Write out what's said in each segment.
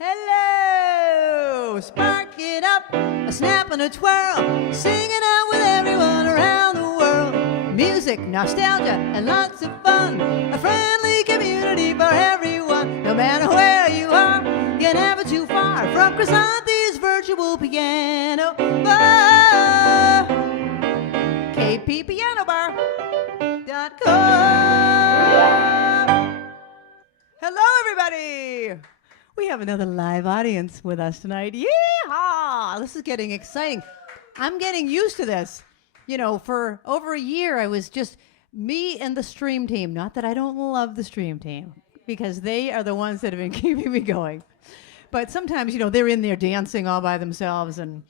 Hello! Spark it up, a snap and a twirl, singing out with everyone around the world. Music, nostalgia, and lots of fun, a friendly community for everyone. No matter where you are, you're never too far from Krisanthi's virtual piano bar. KPPianobar.com. Hello, everybody! We have another live audience with us tonight. Yeehaw! This is getting exciting. I'm getting used to this. You know, for over a year, I was just me and the stream team. Not that I don't love the stream team, because they are the ones that have been keeping me going. But sometimes, you know, they're in there dancing all by themselves and,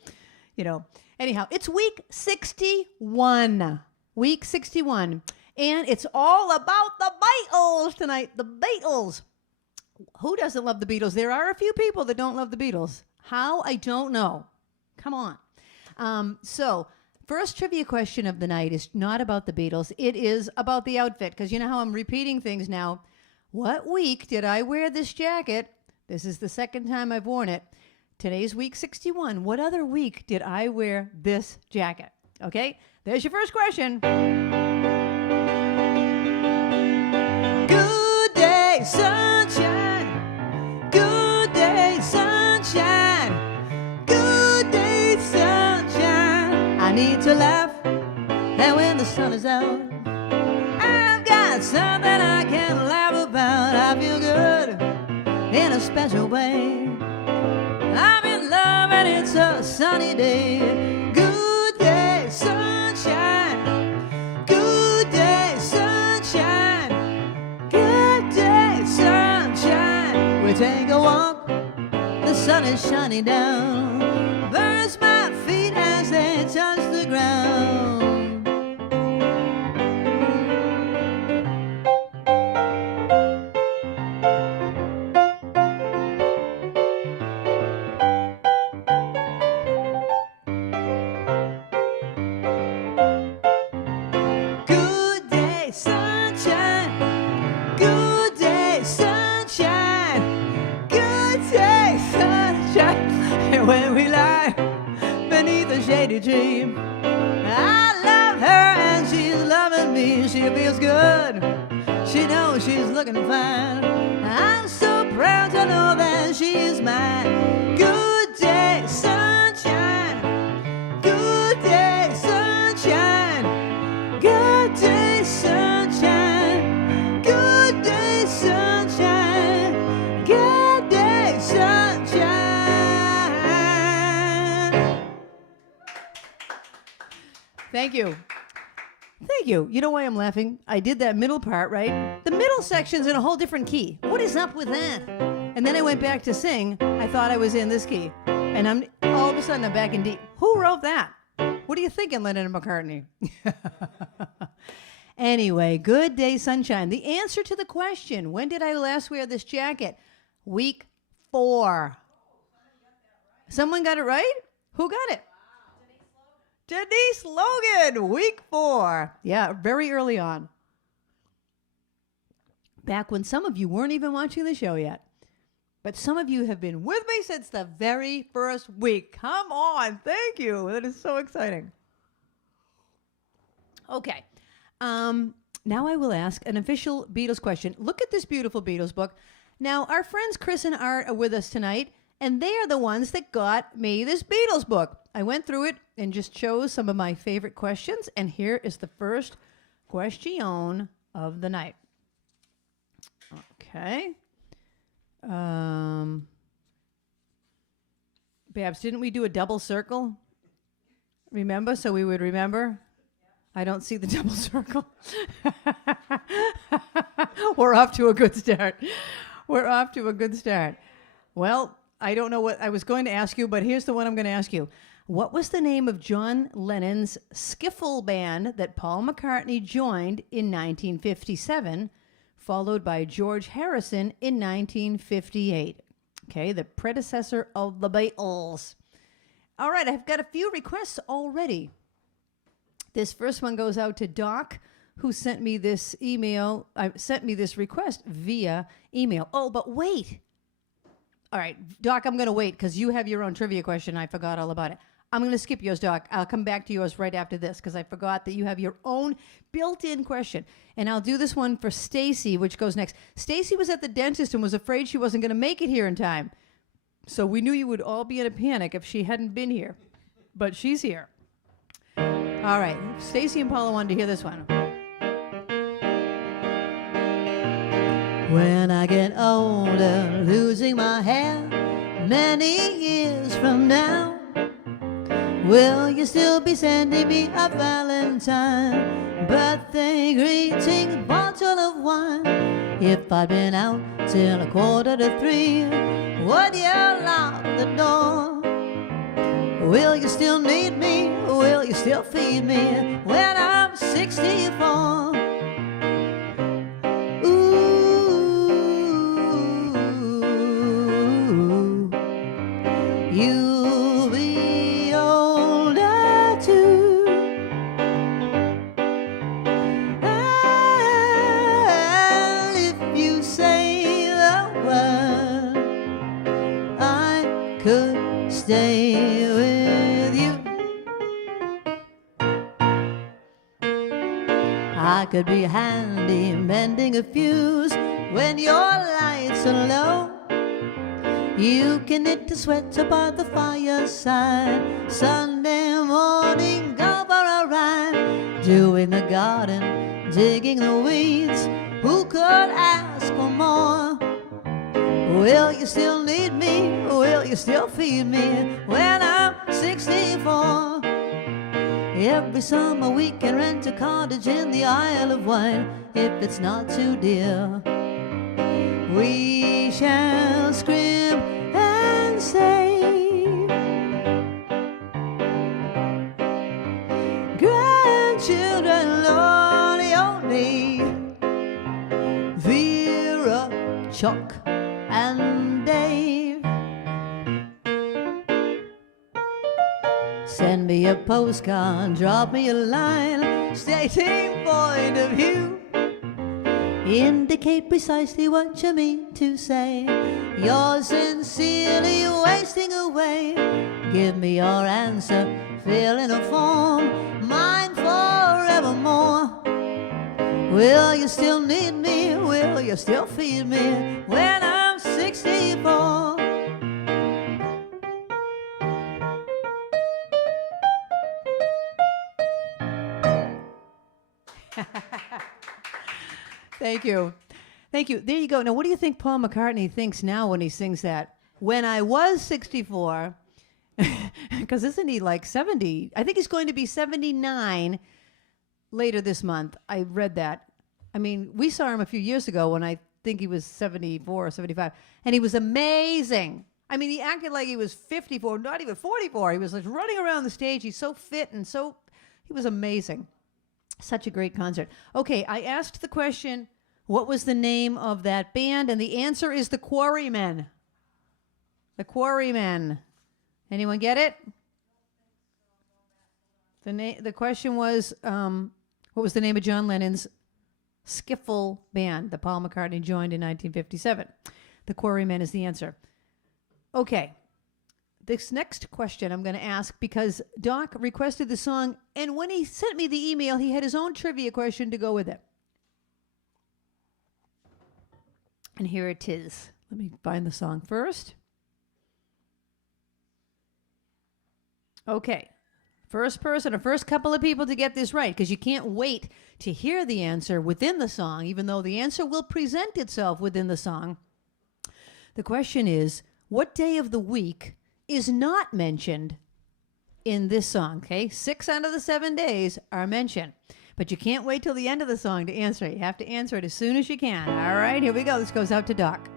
you know. Anyhow, it's week 61. Week 61. And it's all about the Beatles tonight. The Beatles. Who doesn't love the Beatles? There are a few people that don't love the Beatles. How? I don't know. Come on. So, first trivia question of the night is not about the Beatles. It is about the outfit, because you know how I'm repeating things now. What week did I wear this jacket? This is the second time I've worn it. Today's week 61. What other week did I wear this jacket? Okay, there's your first question. Good day, sunshine. Good day, sunshine. Good day, sunshine. I need to laugh, and when the sun is out, I've got something I can laugh about. I feel good in a special way. I'm in love and it's a sunny day. Good day, sunshine. Good day, sunshine. Good day, sunshine. We take a walk, the sun is shining down. Burns my feet as they touch the ground. Dream. I love her and she's loving me. She feels good. She knows she's looking fine. I'm so proud to know that she is mine. Good day, sunshine. Good day, sunshine. Good day, sunshine. Good day, sunshine. Good day, sunshine. Thank you. Thank you. You know why I'm laughing? I did that middle part, right? The middle section's in a whole different key. What is up with that? And then I went back to sing. I thought I was in this key. And I'm all of a sudden I'm back in D. Who wrote that? What are you thinking, Lennon and McCartney? Anyway, good day, sunshine. The answer to the question, when did I last wear this jacket? Week 4. Someone got it right? Who got it? Denise Logan, week 4. Yeah, very early on. Back when some of you weren't even watching the show yet. But some of you have been with me since the very first week. Come on, thank you. That is so exciting. Okay, now I will ask an official Beatles question. Look at this beautiful Beatles book. Now, our friends Chris and Art are with us tonight, and they are the ones that got me this Beatles book. I went through it and just chose some of my favorite questions, and here is the first question of the night. Okay. Babs, didn't we do a double circle? Remember, so we would remember? I don't see the double circle. We're off to a good start. We're off to a good start. Well, I don't know what I was going to ask you, but here's the one I'm going to ask you. What was the name of John Lennon's skiffle band that Paul McCartney joined in 1957, followed by George Harrison in 1958? Okay, the predecessor of the Beatles. All right, I've got a few requests already. This first one goes out to Doc, who sent me this email, sent me this request via email. Oh, but wait. All right, Doc, I'm going to wait because you have your own trivia question. I forgot all about it. I'm going to skip yours, Doc. I'll come back to yours right after this because I forgot that you have your own built-in question. And I'll do this one for Stacy, which goes next. Stacy was at the dentist and was afraid she wasn't going to make it here in time. So we knew you would all be in a panic if she hadn't been here. But she's here. All right, Stacy and Paula wanted to hear this one. When I get older, losing my hair, many years from now, will you still be sending me a Valentine, birthday greeting, bottle of wine? If I'd been out till 2:45, would you lock the door? Will you still need me? Will you still feed me when I'm 64? You'll be older too. And if you say the word, I could stay with you. I could be handy mending a fuse when your lights are low. You can knit a sweater by the fireside. Sunday morning, go for a ride. Doing the garden, digging the weeds. Who could ask for more? Will you still need me? Will you still feed me when I'm 64? Every summer we can rent a cottage in the Isle of Wight if it's not too dear. We shall scream and say, grandchildren, Lordy, only Vera, Chuck, and Dave. Send me a postcard, drop me a line, stating point of view. Indicate precisely what you mean to say. You're sincerely wasting away. Give me your answer, fill in a form, mine forevermore. Will you still need me? Will you still feed me when I'm 64? Thank you. Thank you. There you go. Now, what do you think Paul McCartney thinks now when he sings that? When I was 64, because isn't he like 70? I think he's going to be 79 later this month. I read that. I mean, we saw him a few years ago when I think he was 74 or 75, and he was amazing. I mean, he acted like he was 54, not even 44. He was like running around the stage. He's so fit and he was amazing. Such a great concert. Okay, I asked the question, what was the name of that band? And the answer is the Quarrymen. The Quarrymen. Anyone get it? The question was, what was the name of John Lennon's skiffle band that Paul McCartney joined in 1957? The Quarrymen is the answer. Okay. This next question I'm going to ask because Doc requested the song, and when he sent me the email, he had his own trivia question to go with it. And here it is. Let me find the song first. Okay. First person or first couple of people to get this right, because you can't wait to hear the answer within the song, even though the answer will present itself within the song. The question is, what day of the week is not mentioned in this song? Okay, 6 out of the 7 days are mentioned, but you can't wait till the end of the song to answer it. You have to answer it as soon as you can. All right, here we go. This goes out to Doc.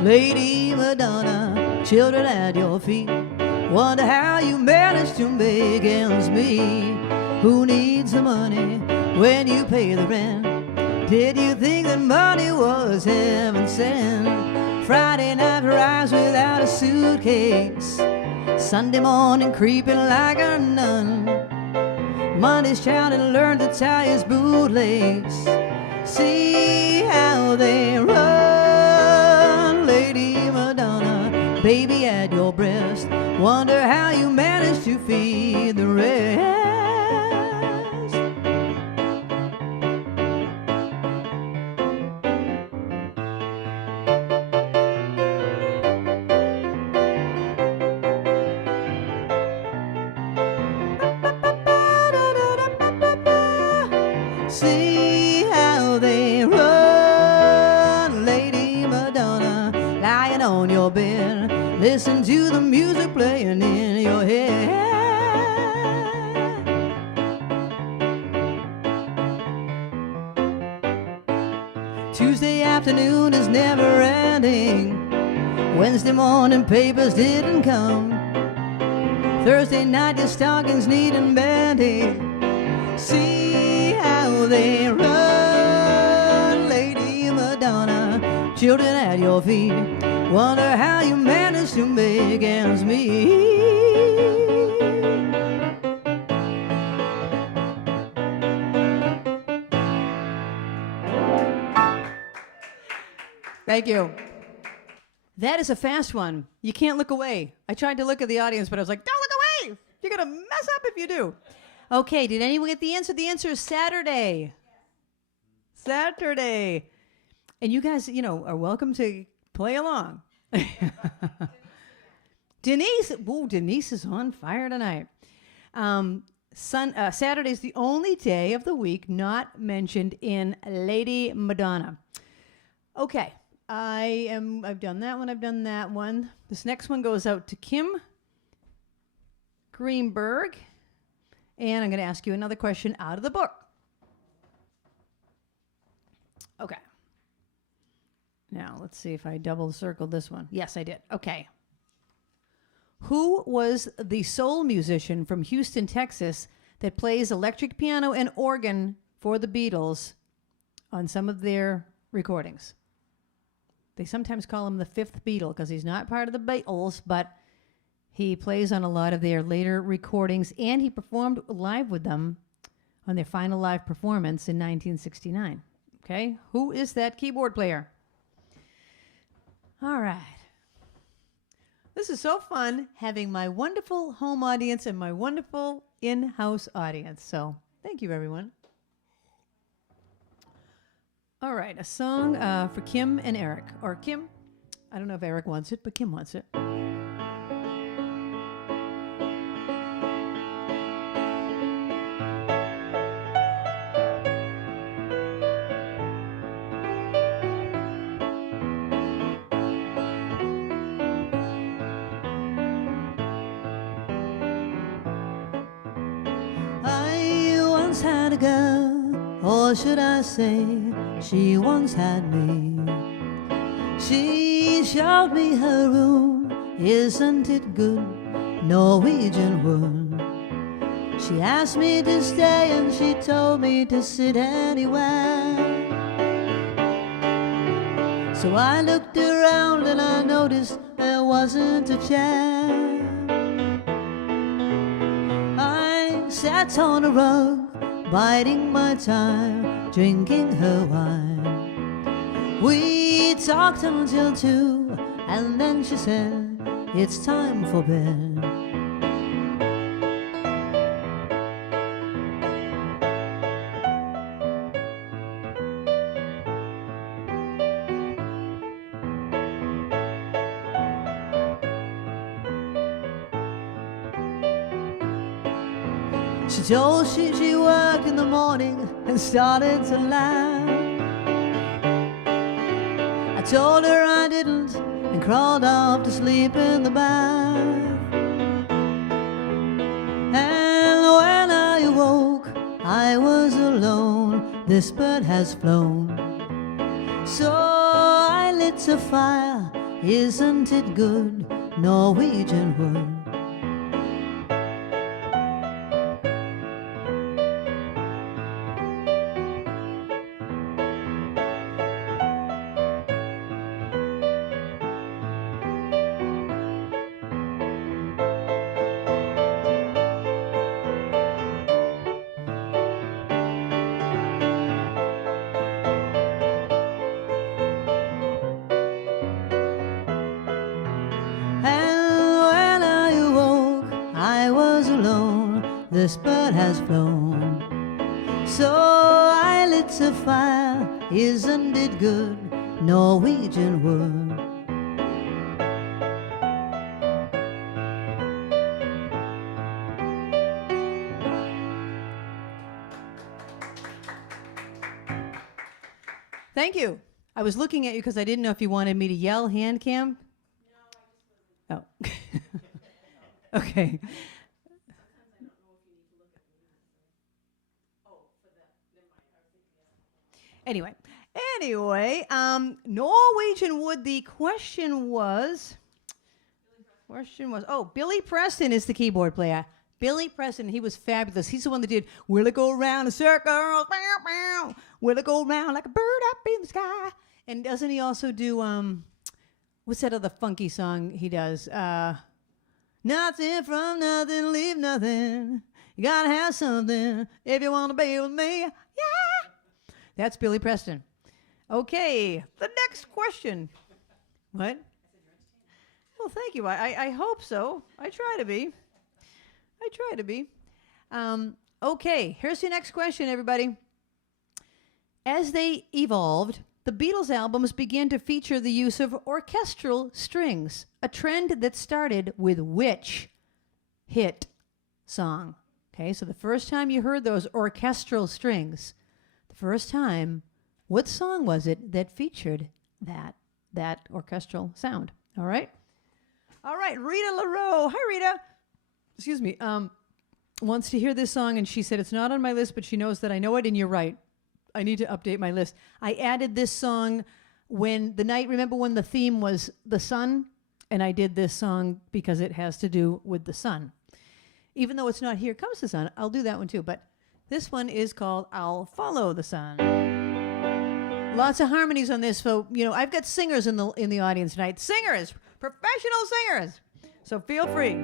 Lady Madonna, children at your feet, wonder how you managed to make ends meet. Who needs the money when you pay the rent? Did you think that money was heaven sent? Friday night arrives without a suitcase. Sunday morning creeping like a nun. Monday's child and learned to tie his bootlace. See how they run, Lady Madonna, baby at your breast. Wonder how you manage to feed the rest. See how they run, Lady Madonna, lying on your bed. Listen to the music playing in your head. Tuesday afternoon is never ending. Wednesday morning papers didn't come. Thursday night your stockings needing mending. See how they run, Lady Madonna, children at your feet. Wonder how you manage to make ends meet. Thank you. That is a fast one. You can't look away. I tried to look at the audience, but I was like, don't look away. You're going to mess up if you do. Okay, did anyone get the answer? The answer is Saturday. Saturday. And you guys, you know, are welcome to play along. Denise is on fire tonight. Saturday's the only day of the week not mentioned in Lady Madonna. Okay, I've done that one. I've done that one. This next one goes out to Kim Greenberg. And I'm going to ask you another question out of the book. Okay. Now, let's see if I double circled this one. Yes, I did. Okay. Who was the soul musician from Houston, Texas, that plays electric piano and organ for the Beatles on some of their recordings? They sometimes call him the fifth Beatle because he's not part of the Beatles, but he plays on a lot of their later recordings, and he performed live with them on their final live performance in 1969. Okay, who is that keyboard player? All right. This is so fun having my wonderful home audience and my wonderful in-house audience. So thank you, everyone. All right, a song for Kim and Eric. Or Kim, I don't know if Eric wants it, but Kim wants it. Had a girl, or should I say, she once had me. She showed me her room, isn't it good, Norwegian Wood. She asked me to stay and she told me to sit anywhere. So I looked around and I noticed there wasn't a chair. I sat on a rug, biding my time, drinking her wine. We talked until 2, and then she said, it's time for bed. She told she worked in the morning and started to laugh. I told her I didn't and crawled off to sleep in the bath. And when I awoke, I was alone. This bird has flown. So I lit a fire. Isn't it good, Norwegian Wood? this bird has flown. So I lit a fire, isn't it good? Norwegian Wood. Thank you. I was looking at you because I didn't know if you wanted me to yell hand cam. No, I just wasn't. Oh. Okay. Anyway, Norwegian Wood, the question was, Billy Preston is the keyboard player. Billy Preston, he was fabulous. He's the one that did, will it go round in circles, will it go round like a bird up in the sky? And doesn't he also do, what's that other funky song he does? Nothing from nothing, leave nothing. You gotta have something if you want to be with me. Yeah! That's Billy Preston. Okay, the next question. What? Well, thank you. I hope so. I try to be. Okay, here's your next question, everybody. As they evolved, the Beatles albums began to feature the use of orchestral strings, a trend that started with which hit song? Okay, so the first time you heard those orchestral strings, the first time, what song was it that featured that orchestral sound? All right? All right, Rita LaRoe. Hi, Rita. Excuse me. Wants to hear this song, and she said it's not on my list, but she knows that I know it, and you're right. I need to update my list. I added this song remember when the theme was the sun? And I did this song because it has to do with the sun. Even though it's not Here Comes the Sun, I'll do that one too. But this one is called I'll Follow the Sun. Lots of harmonies on this. So, I've got singers in the audience tonight. Singers, professional singers. So feel free.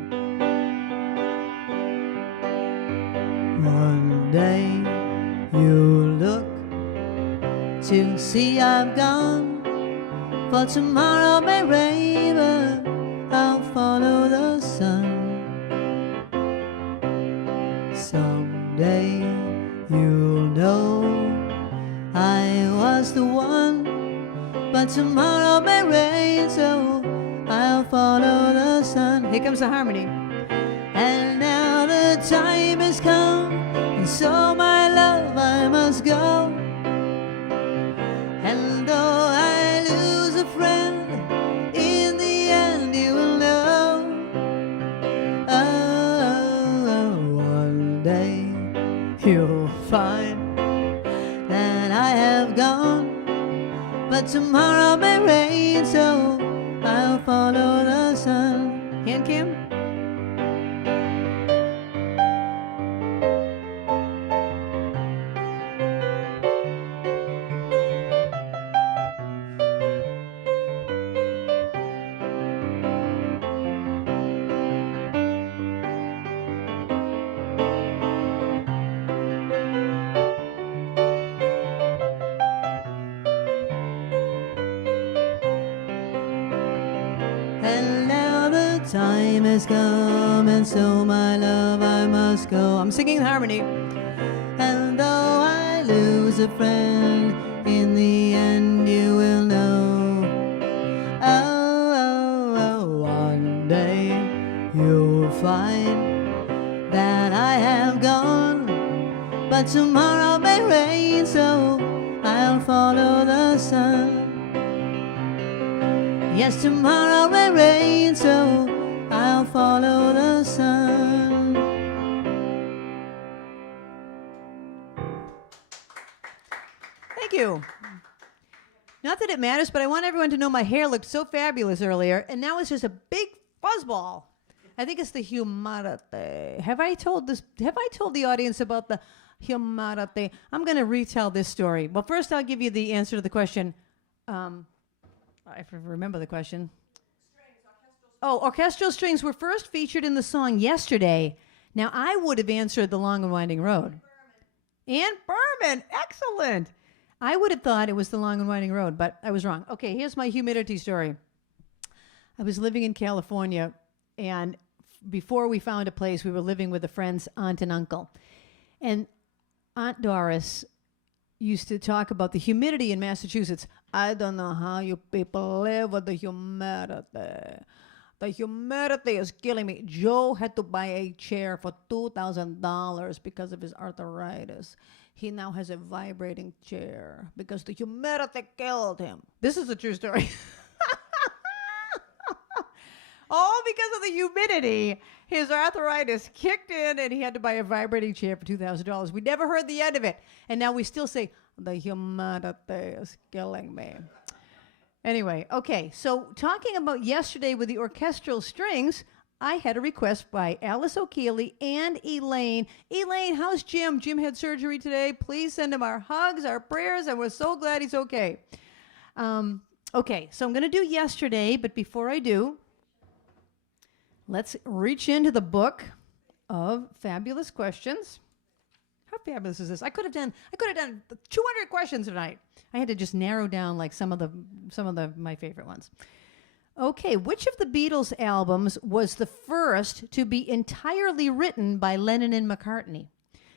One day you look to see I've gone, for tomorrow may rain, but I'll follow the sun. Someday you'll know I was the one, but tomorrow may rain, so I'll follow the sun. Here comes the harmony. And now the time has come, and so my love I must go. And though I lose a friend, in the end you will know. Oh, one day you'll find that I have gone, but tomorrow may rain, so I'll follow the sun. Hand cam? Time has come, and so my love I must go. I'm singing harmony. And though I lose a friend, in the end you will know. Oh, one day you'll find that I have gone, but tomorrow may rain, so I'll follow the sun. Yes, tomorrow may rain, so I'll follow the sun. Thank you. Not that it matters, but I want everyone to know my hair looked so fabulous earlier, and now it's just a big fuzzball. I think it's the humidity. Have I told the audience about the humidity? I'm going to retell this story. Well, first I'll give you the answer to the question. I remember the question. Orchestral strings were first featured in the song Yesterday. Now, I would have answered The Long and Winding Road. Ann Berman, excellent. I would have thought it was The Long and Winding Road, but I was wrong. Okay, here's my humidity story. I was living in California, and before we found a place, we were living with a friend's aunt and uncle. And Aunt Doris used to talk about the humidity in Massachusetts. I don't know how you people live with the humidity. The humidity is killing me. Joe had to buy a chair for $2,000 because of his arthritis. He now has a vibrating chair because the humidity killed him. This is a true story. All because of the humidity. His arthritis kicked in and he had to buy a vibrating chair for $2,000. We never heard the end of it. And now we still say, the humidity is killing me. Anyway, okay, so talking about yesterday with the orchestral strings, I had a request by Alice O'Keely and Elaine. Elaine, how's Jim? Jim had surgery today. Please send him our hugs, our prayers, and we're so glad he's okay. Okay, so I'm going to do yesterday, but before I do, let's reach into the book of fabulous questions. How fabulous is this? I could have done 200 questions tonight. I had to just narrow down like some of my favorite ones. Okay, which of the Beatles albums was the first to be entirely written by Lennon and McCartney?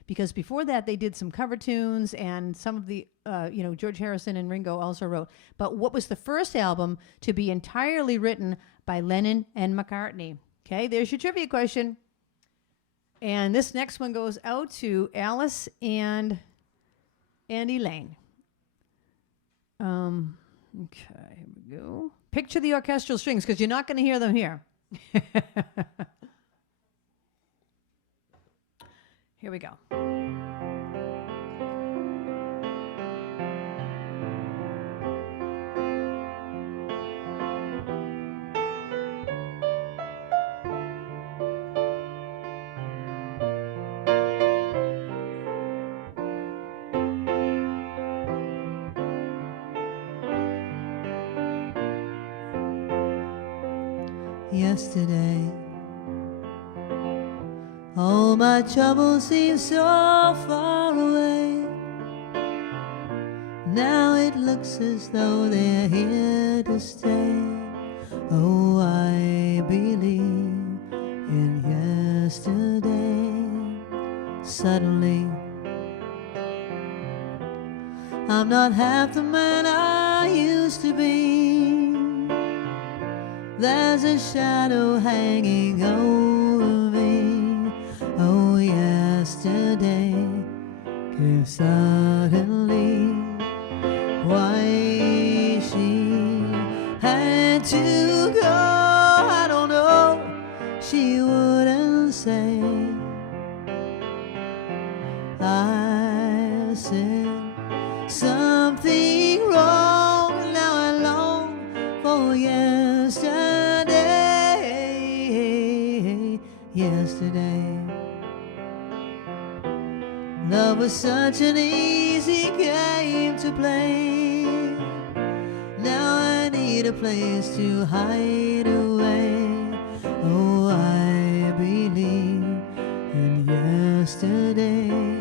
Because before that they did some cover tunes and some of the George Harrison and Ringo also wrote. But what was the first album to be entirely written by Lennon and McCartney? Okay, there's your trivia question. And this next one goes out to Alice and Elaine. Okay, here we go. Picture the orchestral strings, because you're not going to hear them here. Here we go. Yesterday, all my troubles seem so far away. Now it looks as though they're here to stay. Oh, I believe in yesterday. Suddenly, I'm not half the man I used to be. There's a shadow hanging over me. Oh, yesterday came suddenly. Why she had to go, I don't know. She wouldn't say. I said something wrong, and now I long for yesterday. Yesterday, love was such an easy game to play. Now I need a place to hide away. Oh, I believe in yesterday.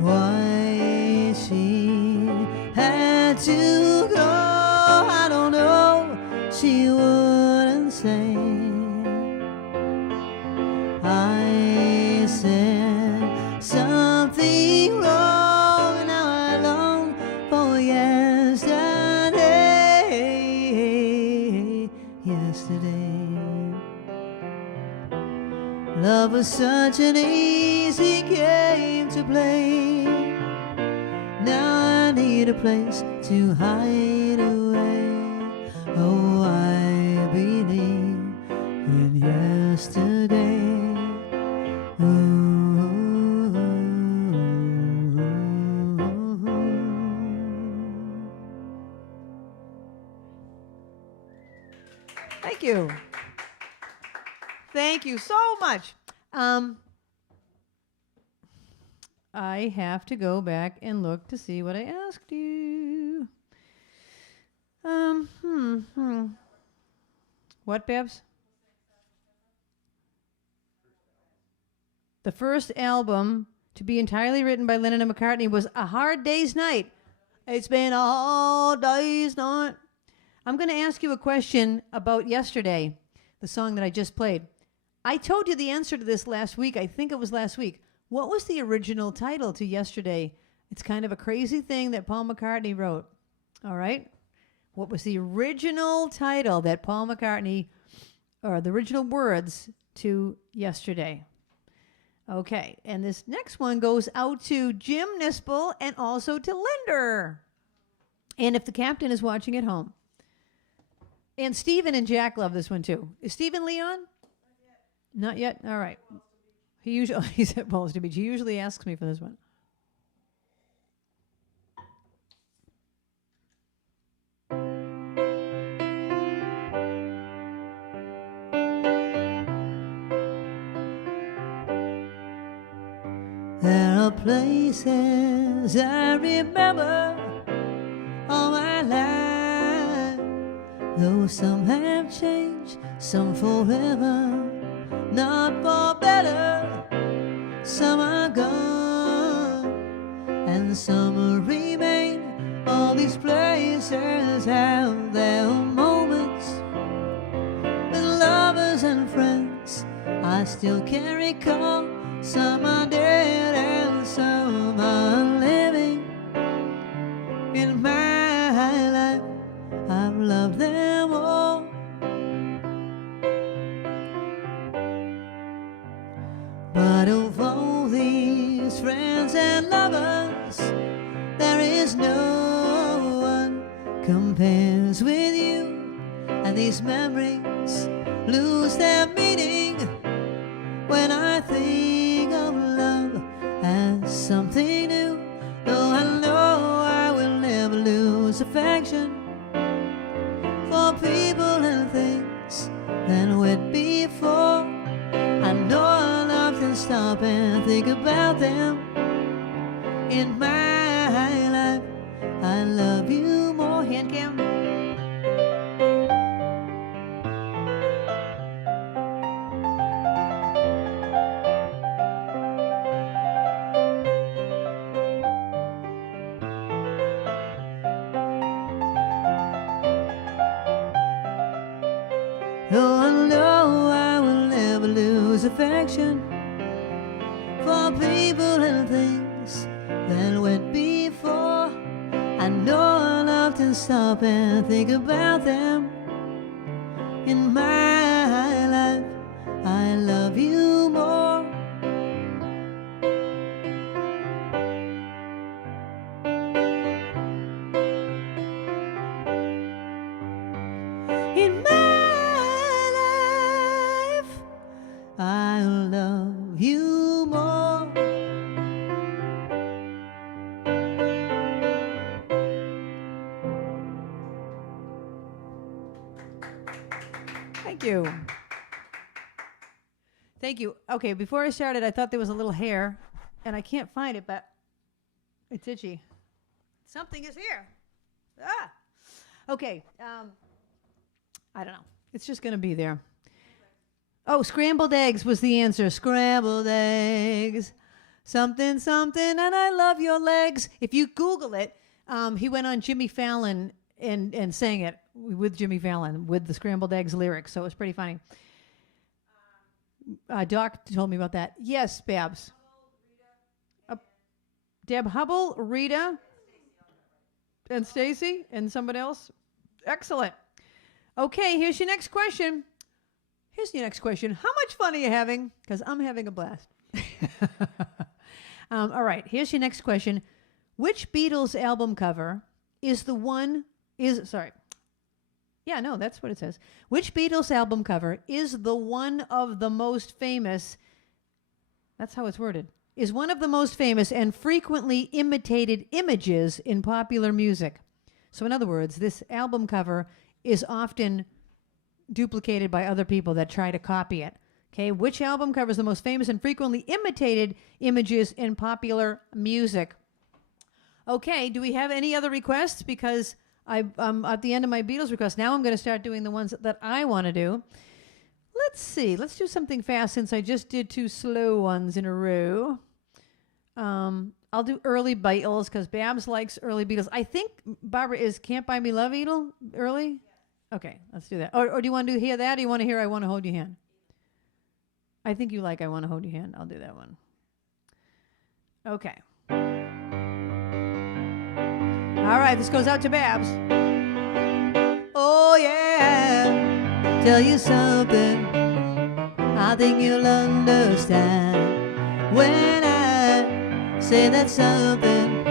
Why she had to go, I don't know. She wouldn't say. I said something wrong, and now I long for yesterday. Yesterday, love was such an easy game to play. Now I need a place to hide away. Oh, I believe in yesterday. Ooh. Thank you. Thank you so much. I have to go back and look to see what I asked you. What, Babs? The first album to be entirely written by Lennon and McCartney was A Hard Day's Night. It's been a hard day's night. I'm going to ask you a question about Yesterday, the song that I just played. I told you the answer to this last week. I think it was last week. What was the original title to Yesterday? It's kind of a crazy thing that Paul McCartney wrote. All right? What was the original title that Paul McCartney, or the original words to Yesterday? Okay, and this next one goes out to Jim Nispel and also to Linder. And if the captain is watching at home. And Stephen and Jack love this one too. Is Stephen Leon? Not yet? All right. He's at Balls to Beach. He usually asks me for this one. There are places I remember all my life, though some have changed, some forever, not for better. Some are gone and some remain. All these places have their moments with lovers and friends I still can recall. Some are dead and some are living. In my life, I've loved them all. But of all these friends and lovers, there is no one compares with you. And these memories lose their meaning when I think of love as something new. Though I know I will never lose affection for people and things that went before. I know I'll often stop and think about them. In my life, I love you more. Hand cam. Though I know I will never lose affection for people and things that went before. I know I'll often stop and think about them. In my life, I love you more. In my life, I love you more. Thank you. Thank you. Okay, before I started, I thought there was a little hair, and I can't find it, but it's itchy. Something is here. Ah! Okay, I don't know. It's just going to be there. Oh, scrambled eggs was the answer. Scrambled eggs. Something, something, and I love your legs. If you Google it, he went on Jimmy Fallon and sang it with Jimmy Fallon with the scrambled eggs lyrics, so it was pretty funny. Doc told me about that. Yes, Babs. Deb Hubble, Rita, and Stacy, and somebody else. Excellent. Okay, here's your next question. How much fun are you having? Because I'm having a blast. All right, here's your next question. Which Beatles album cover is the one... Yeah, no, that's what it says. Which Beatles album cover is the one of the most famous... That's how it's worded. Is one of the most famous and frequently imitated images in popular music. So in other words, this album cover is often duplicated by other people that try to copy it. Okay, which album covers the most famous and frequently imitated images in popular music? Okay, do we have any other requests? Because I'm at the end of my Beatles request. Now I'm going to start doing the ones that I want to do. Let's see. Let's do something fast since I just did 2 slow ones in a row. I'll do early Beatles because Babs likes early Beatles. I think, Barbara, is Can't Buy Me Love Beatle early? Yes. Okay, let's do that. Or do you want to hear that, or do you want to hear I Want to Hold Your Hand? I think you like I Want to Hold Your Hand. I'll do that one. Okay. All right, this goes out to Babs. Oh yeah, tell you something I think you'll understand when I say that something.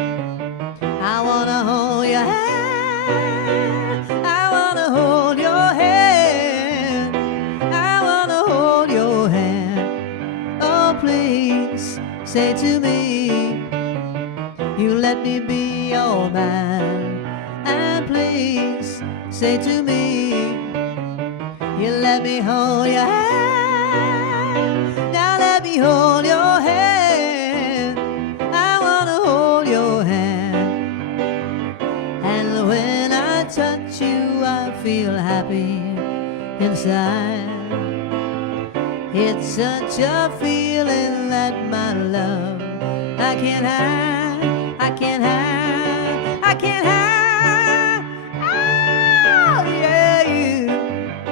I wanna hold your hand, I wanna hold your hand, I wanna hold your hand. Oh please, say to me, you let me be your man. And please, say to me, you let me hold your hand. Now let me hold your hand. I wanna hold your hand. And when I touch you, I feel happy inside. It's such a feeling that my love I can't hide, I can't hide, I can't hide. Oh yeah, you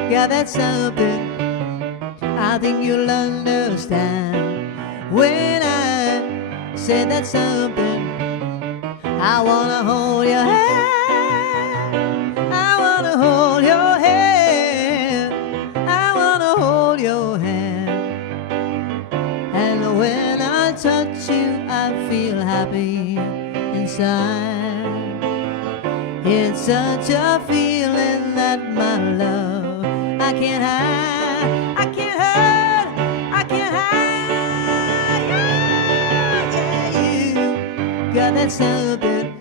got that something I think you'll understand when I say that something. I wanna hold your hand, I wanna hold your hand, I wanna hold your hand. And when I touch you, I feel happy inside. It's such a feeling that my love I can't hide, I can't hide, I can't hide. Yeah, yeah, you got that something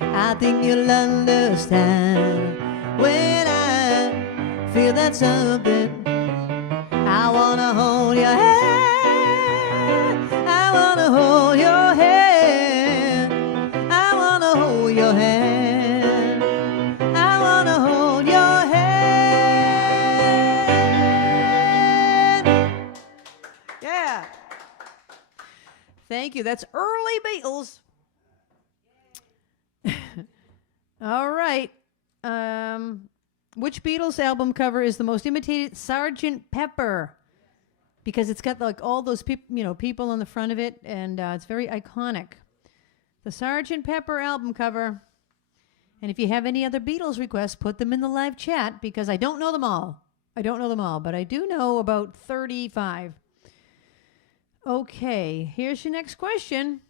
I think you'll understand when I feel that something. I wanna hold your hand, I wanna hold your hand, I wanna hold your hand, I wanna hold your hand. Yeah. Thank you. That's early Beatles. All right. Which Beatles album cover is the most imitated? Sgt. Pepper, because it's got like all those people on the front of it, and it's very iconic. The Sgt. Pepper album cover. And if you have any other Beatles requests, put them in the live chat because I don't know them all. I don't know them all, but I do know about 35. Okay, here's your next question.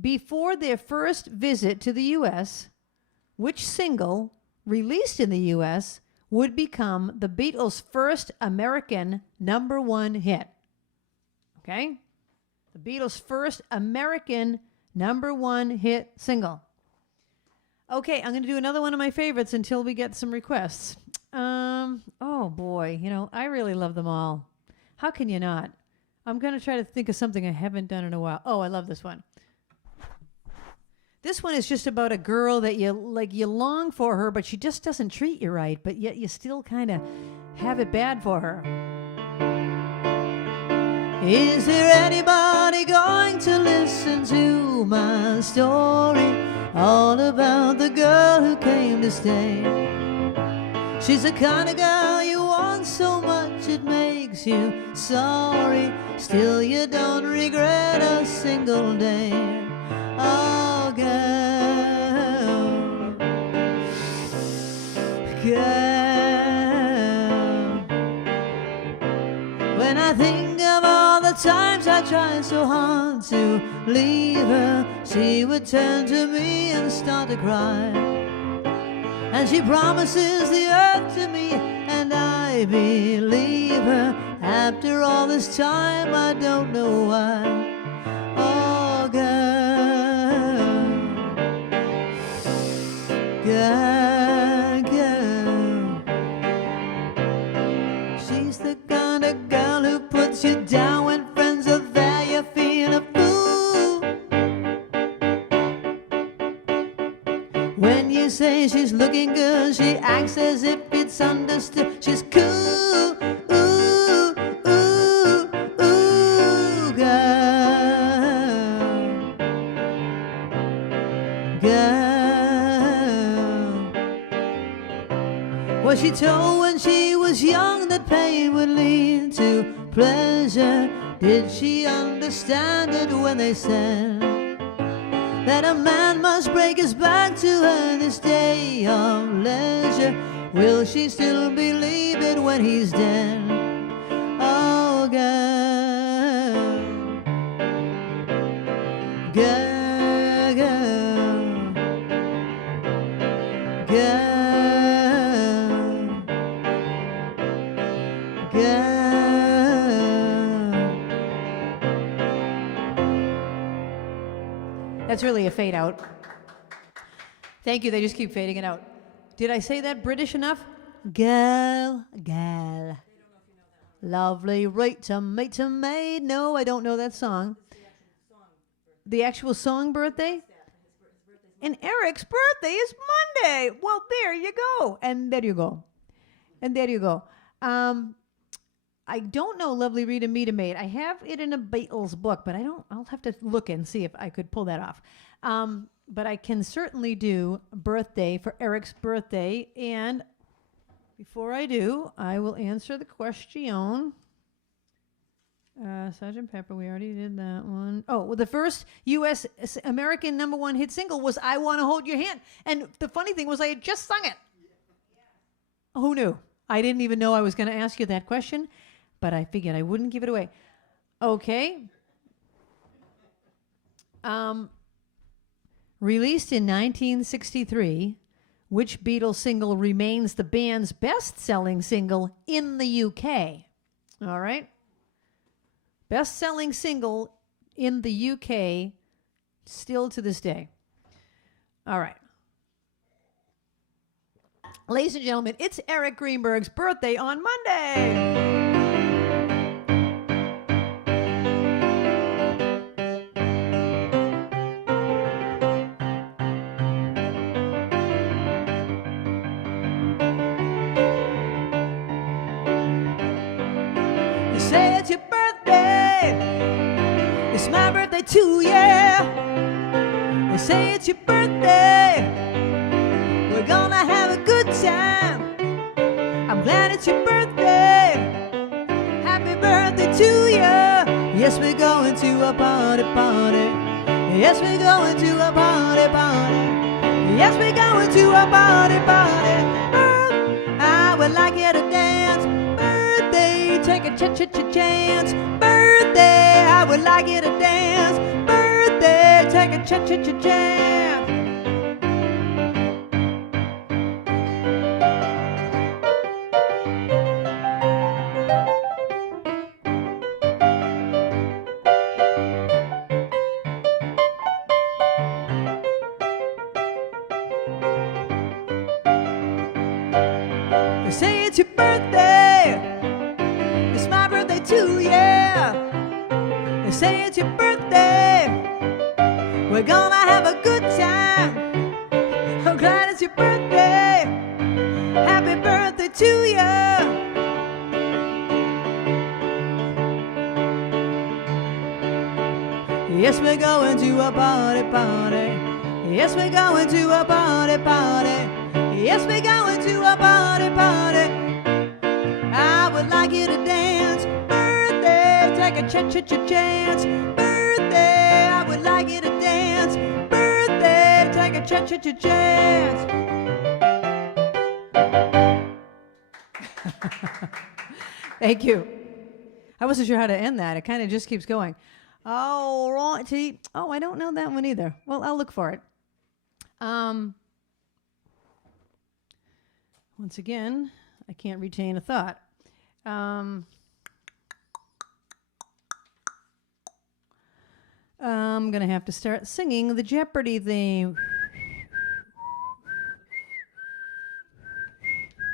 Before their first visit to the U.S., which single released in the U.S. would become the Beatles' first American #1 hit? Okay? The Beatles' first American #1 hit single. Okay, I'm going to do another one of my favorites until we get some requests. Oh boy, I really love them all. How can you not? I'm going to try to think of something I haven't done in a while. Oh, I love this one. This one is just about a girl that you long for her, but she just doesn't treat you right, but yet you still kind of have it bad for her. Is there anybody going to listen to my story? All about the girl who came to stay. She's the kind of girl you want so much it makes you sorry. Still you don't regret a single day. Oh girl, girl, when I think of all the times I tried so hard to leave her, she would turn to me and start to cry. And she promises the earth to me, and I believe her. After all this time, I don't know why. Oh girl, girl, they say she's looking good, she acts as if it's understood. She's cool, ooh, ooh, ooh, girl, girl. Was she told when she was young that pain would lead to pleasure? Did she understand it when they said that a man must break his back to earn this day of leisure? Will she still believe it when he's dead? Oh, girl, girl, girl, girl, girl. That's really a fade out. Thank you. They just keep fading it out. Did I say that British enough? Gal, gal. Lovely, right to mate to maid. No, I don't know that song. The actual song birthday? And Eric's birthday is Monday. Well, there you go. And there you go. And there you go. I don't know Lovely Rita Meet a Maid. I have it in a Beatles book, but I'll have to look and see if I could pull that off. But I can certainly do birthday for Eric's birthday. And before I do, I will answer the question. Sgt. Pepper, we already did that one. Oh, well, the first U.S. American #1 hit single was I Want to Hold Your Hand. And the funny thing was I had just sung it. Who knew? I didn't even know I was going to ask you that question, but I figured I wouldn't give it away. Okay. Released in 1963, which Beatles single remains the band's best-selling single in the UK? All right. Best-selling single in the UK still to this day. All right. Ladies and gentlemen, it's Eric Greenberg's birthday on Monday. You say it's your birthday. It's my birthday too, yeah. You say it's your birthday. We're gonna have a good time. I'm glad it's your birthday. Happy birthday to you. Yes, we're going to a party, party. Yes, we're going to a party, party. Yes, we're going to a party, party. I would like you to dance. Birthday, take a chance. Birthday, I would like you to dance. Birthday, take a chance. They say it's your birthday. It's my birthday too, yeah. They say it's your birthday. We're gonna have a good time. I'm glad it's your birthday. Happy birthday to you. Yes, we're going to a party, party. Yes, we're going to a party, party. Yes, we're going to a party, party. I would like you to dance. Birthday, take a chance. Birthday, I would like you to dance. Birthday, take a chance. Thank you. I wasn't sure how to end that. It kind of just keeps going. Oh, righty. Oh, I don't know that one either. Well, I'll look for it. Once again, I can't retain a thought. I'm going to have to start singing the Jeopardy theme.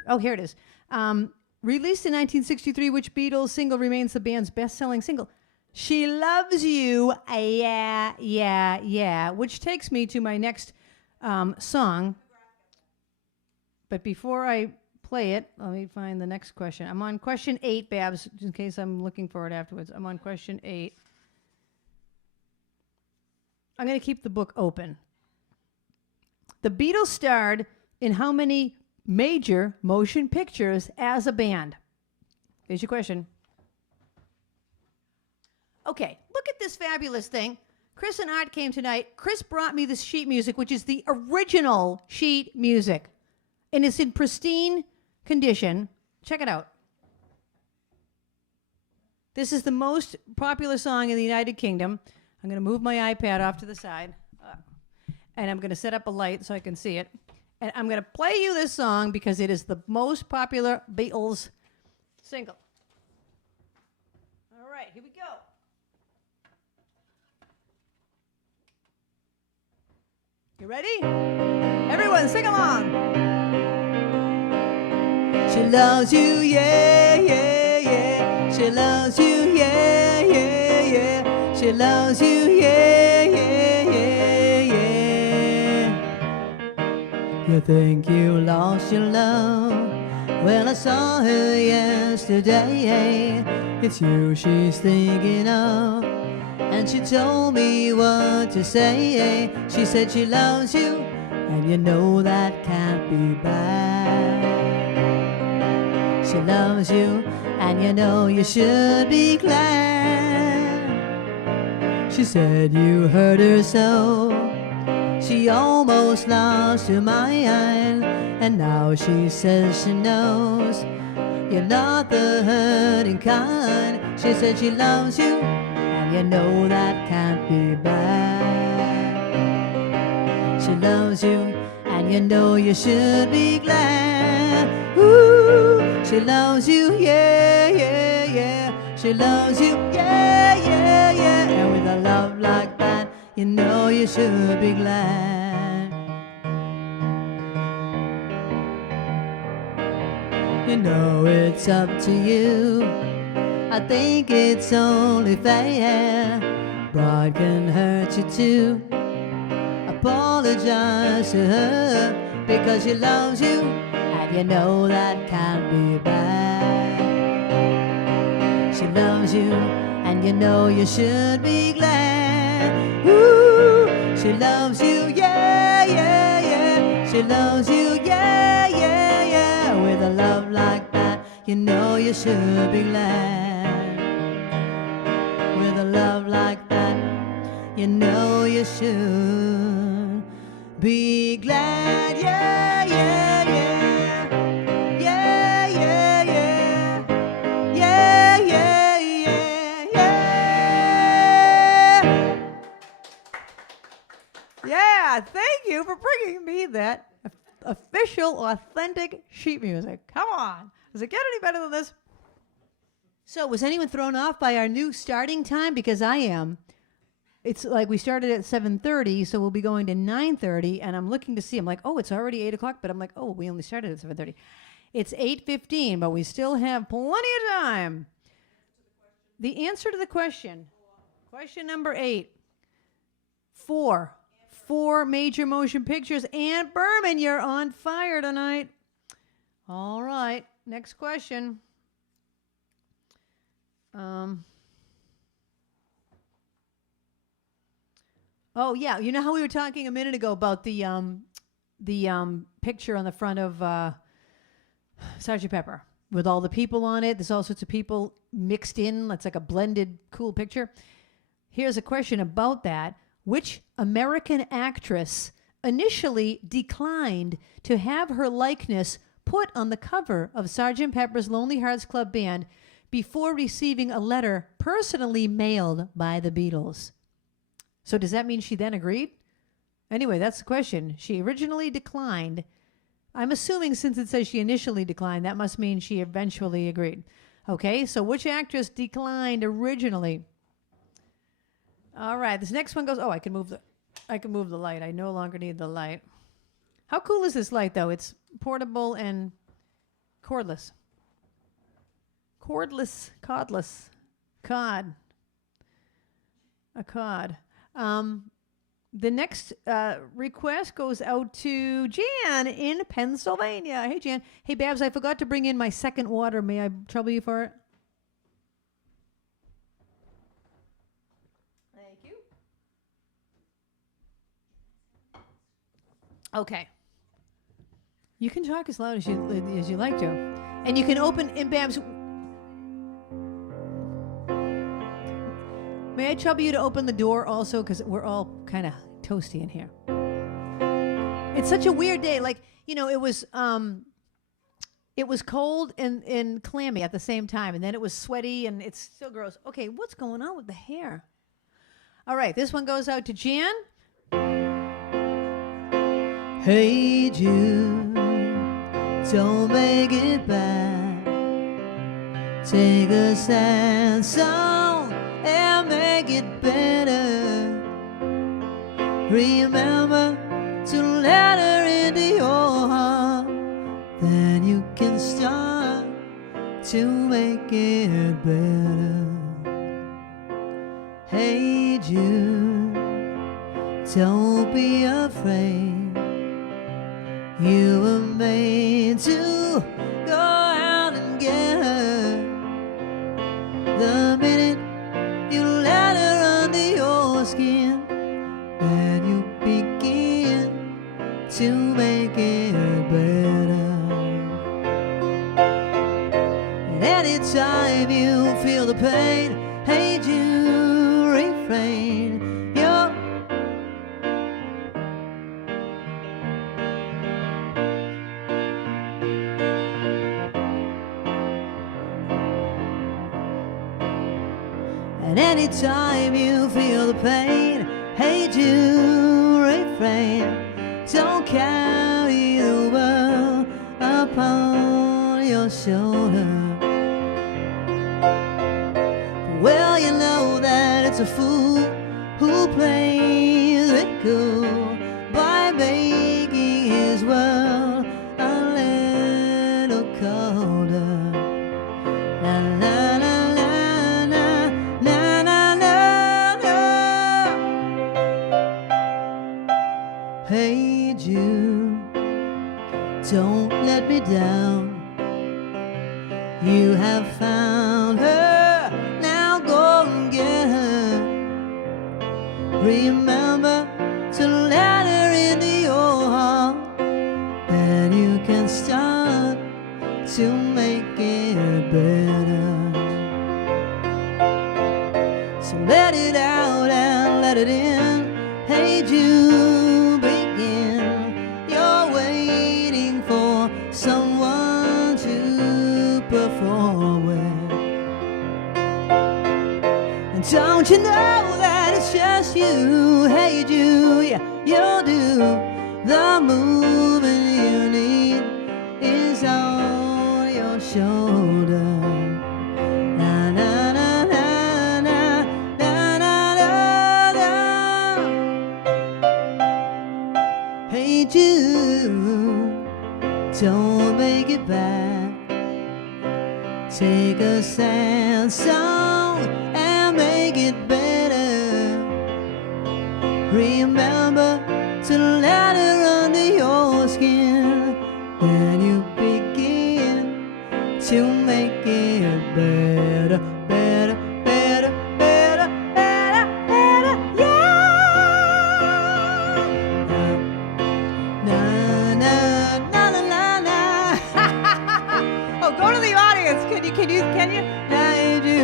Oh, here it is. Released in 1963, which Beatles single remains the band's best-selling single? She Loves You, yeah, yeah, yeah, which takes me to my next song. But before I play it, let me find the next question. I'm on question 8, Babs, in case I'm looking for it afterwards. I'm on question 8. I'm going to keep the book open. The Beatles starred in how many major motion pictures as a band? Here's your question. Okay, look at this fabulous thing. Chris and Art came tonight. Chris brought me this sheet music, which is the original sheet music. And it's in pristine condition. Check it out. This is the most popular song in the United Kingdom. I'm going to move my iPad off to the side. And I'm going to set up a light so I can see it. And I'm going to play you this song because it is the most popular Beatles single. All right, here we go. You ready? Everyone, sing along. She loves you, yeah, yeah, yeah. She loves you, yeah, yeah, yeah. She loves you, yeah, yeah, yeah, yeah. You think you lost your love? Well, I saw her yesterday. It's you she's thinking of. And she told me what to say. She said she loves you, and you know that can't be bad. She loves you, and you know you should be glad. She said you hurt her so, she almost lost her mind. And now she says she knows you're not the hurting kind. She said she loves you, and you know that can't be bad. She loves you, and you know you should be glad. Ooh, she loves you, yeah, yeah, yeah. She loves you, yeah, yeah, yeah. And with a love like that, you know you should be glad. You know it's up to you. I think it's only fair. Pride can hurt you too. Apologize to her because she loves you, and you know that can't be bad. She loves you, and you know you should be glad. Ooh, she loves you, yeah, yeah, yeah. She loves you, yeah, yeah, yeah. With a love like that, you know you should be glad. With a love like that, you know you should be glad. Yeah, yeah, yeah. Yeah, yeah, yeah. Yeah, yeah, yeah, yeah. Yeah, thank you for bringing me that official, authentic sheet music. Come on. Does it get any better than this? So was anyone thrown off by our new starting time? Because I am. It's like we started at 7:30, so we'll be going to 9:30, and I'm looking to see. I'm like, oh, it's already 8 o'clock, but I'm like, oh, we only started at 7:30. It's 8:15, but we still have plenty of time. The answer to the question number 8. 4 major motion pictures. Ann Berman, you're on fire tonight. All right, next question. Oh yeah, you know how we were talking a minute ago about the picture on the front of Sgt. Pepper with all the people on it. There's all sorts of people mixed in. It's like a blended, cool picture. Here's a question about that. Which American actress initially declined to have her likeness put on the cover of Sgt. Pepper's Lonely Hearts Club Band before receiving a letter personally mailed by the Beatles? So does that mean she then agreed? Anyway, that's the question. She originally declined. I'm assuming since it says she initially declined, that must mean she eventually agreed. Okay, so which actress declined originally? All right, this next one goes, oh, I can move the light. I no longer need the light. How cool is this light, though? It's portable and cordless. Cordless. A cod. The next request goes out to Jan in Pennsylvania. Hey, Jan. Hey, Babs, I forgot to bring in my second water. May I trouble you for it? Thank you. Okay. You can talk as loud as you like to. And you can open, and Babs, may I trouble you to open the door also? Because we're all kind of toasty in here. It's such a weird day. Like, you know, it was cold and clammy at the same time. And then it was sweaty and it's still gross. Okay, what's going on with the hair? All right, this one goes out to Jan. Hey Jude, don't make it bad. Take a sad song and make it better. Remember to let her into your heart. Then you can start to make it better. Hey Jude, don't be afraid. You were made to go out and get her. The minute you let her under your skin, then you begin to make it better. And anytime you feel the pain, hey, you refrain. And anytime you feel the pain, hey, do refrain. Don't carry the world upon your shoulder. Well, you know that it's a fool who plays it cool by making his world a little colder. La la la. Hey Jude, don't let me down. You have found her, now go and get her. Remember to let her into your heart. Then you can start to make it better. So let it out and let it in. Hey Jude, someone to perform with. And don't you know that it's just you? Hey Jude, yeah, you'll do. The movement you need is on your shoulder. Na na na na na na na na. Hey Jude, don't make it bad. Take a sad song and make it better. Remember to let her under your skin. Then you begin to make it better, better, better, better, better, better, yeah. Na na na na na. Oh, go to the audience. Can you? I do.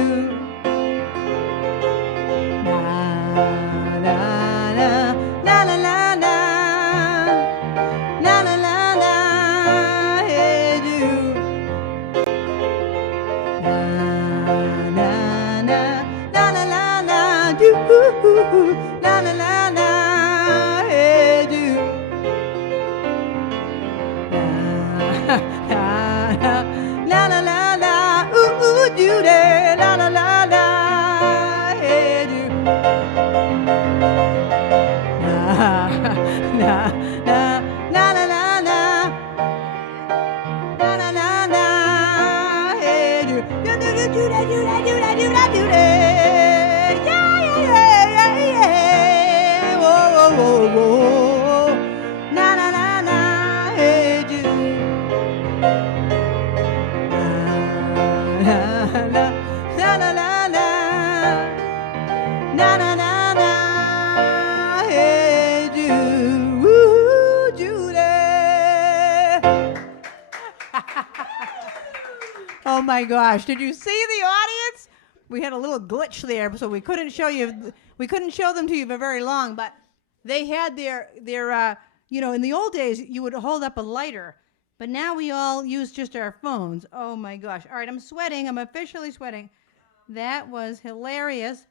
Na na na na na na na na na na na. Hey, do. my gosh. Did you see the audience? We had a little glitch there, so we couldn't show them to you for very long, but they had their in the old days, you would hold up a lighter, but now we all use just our phones. Oh my gosh. All right, I'm sweating. I'm officially sweating. That was hilarious.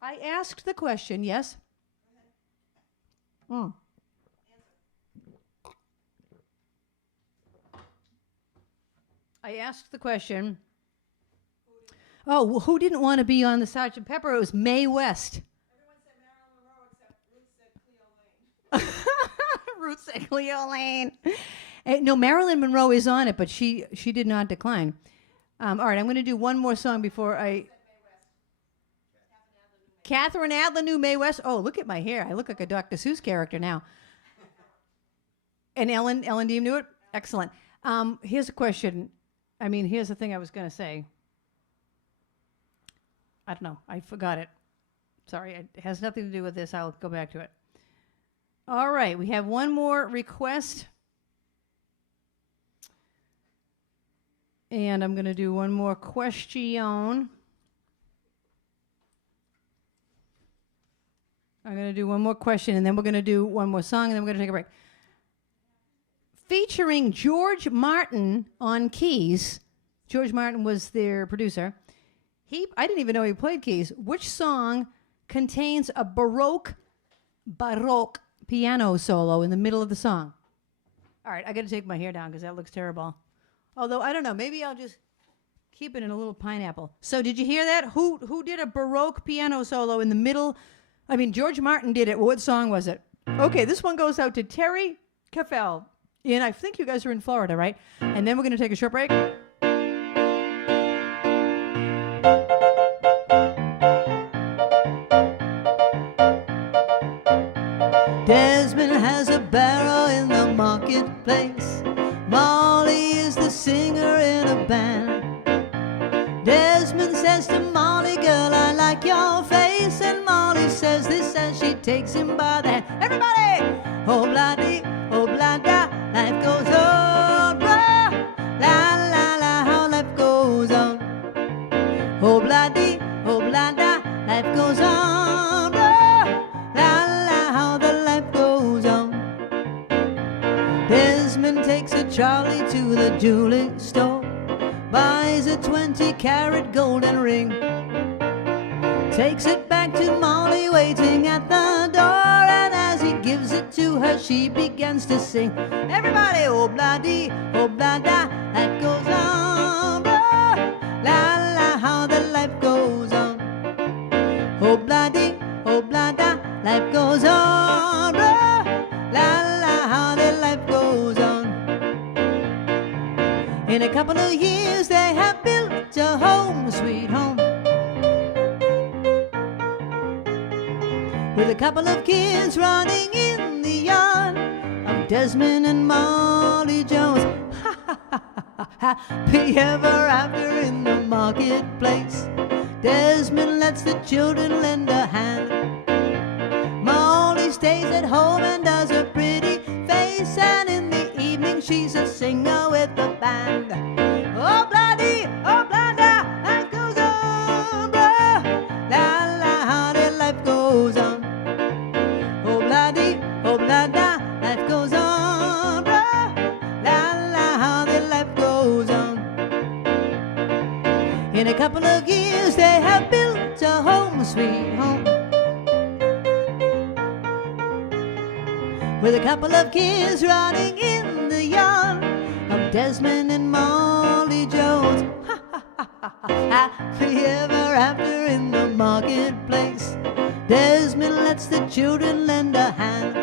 I asked the question, yes? I asked the question. Oh, well, who didn't want to be on the Sgt. Pepper? It was Mae West. Everyone said Marilyn Monroe except Ruth said Cleo Lane. Ruth said Cleo Lane. No, Marilyn Monroe is on it, but she did not decline. All right, I'm going to do one more song before I... Catherine Adler knew Mae West. Oh, look at my hair. I look like a Dr. Seuss character now. And Ellen Dean knew it? Excellent. Here's a question. Here's the thing I was going to say. I don't know. I forgot it. Sorry. It has nothing to do with this. I'll go back to it. All right. We have one more request. And I'm going to do one more question. I'm going to do one more question, and then we're going to do one more song, and then we're going to take a break. Featuring George Martin on keys. George Martin was their producer. I didn't even know he played keys. Which song contains a baroque piano solo in the middle of the song? All right, I got to take my hair down because that looks terrible. Although, I don't know, maybe I'll just keep it in a little pineapple. So did you hear that? Who did a baroque piano solo in the middle? George Martin did it. What song was it? Okay, this one goes out to Terry Caffell. And I think you guys are in Florida, right? And then we're going to take a short break. Desmond has a barrow in the marketplace. Molly is the singer in a band. Desmond says to Molly, girl, I like your face. And Molly says this as she takes him by the hand. Everybody! Oh, bloody, oh, blada, life goes on. Blah, la, la, la, how life goes on. Oh, bloody, oh, blada, life goes on. Blah, la, la, how the life goes on. Desmond takes a Charlie to the jewelry store, buys a 20-carat golden ring, takes it back to Molly waiting at the door, and as he gives it to her she begins to sing. Everybody, oh bloody, oh blada, life goes on. Blah, la la, how the life goes on. Oh bloody, oh blada, life goes on. Blah, la la, how the life goes on. In a couple of years they have built a home, sweet home, with a couple of kids running in the yard of Desmond and Molly Jones. Happy ever after in the marketplace. Desmond lets the children lend a hand. Molly stays at home and does a pretty face, and in the evening she's a singer with the band. Oh bloody, oh blada, life goes on. Blah, la la, how the life goes on. Oh bloody, oh blada, life goes on. Blah, la la, how the life goes on. In a couple of years they have built a home, sweet home, with a couple of kids running in the yard of Desmond and Molly Jones. Happy ever after in the marketplace. Desmond lets the children lend a hand.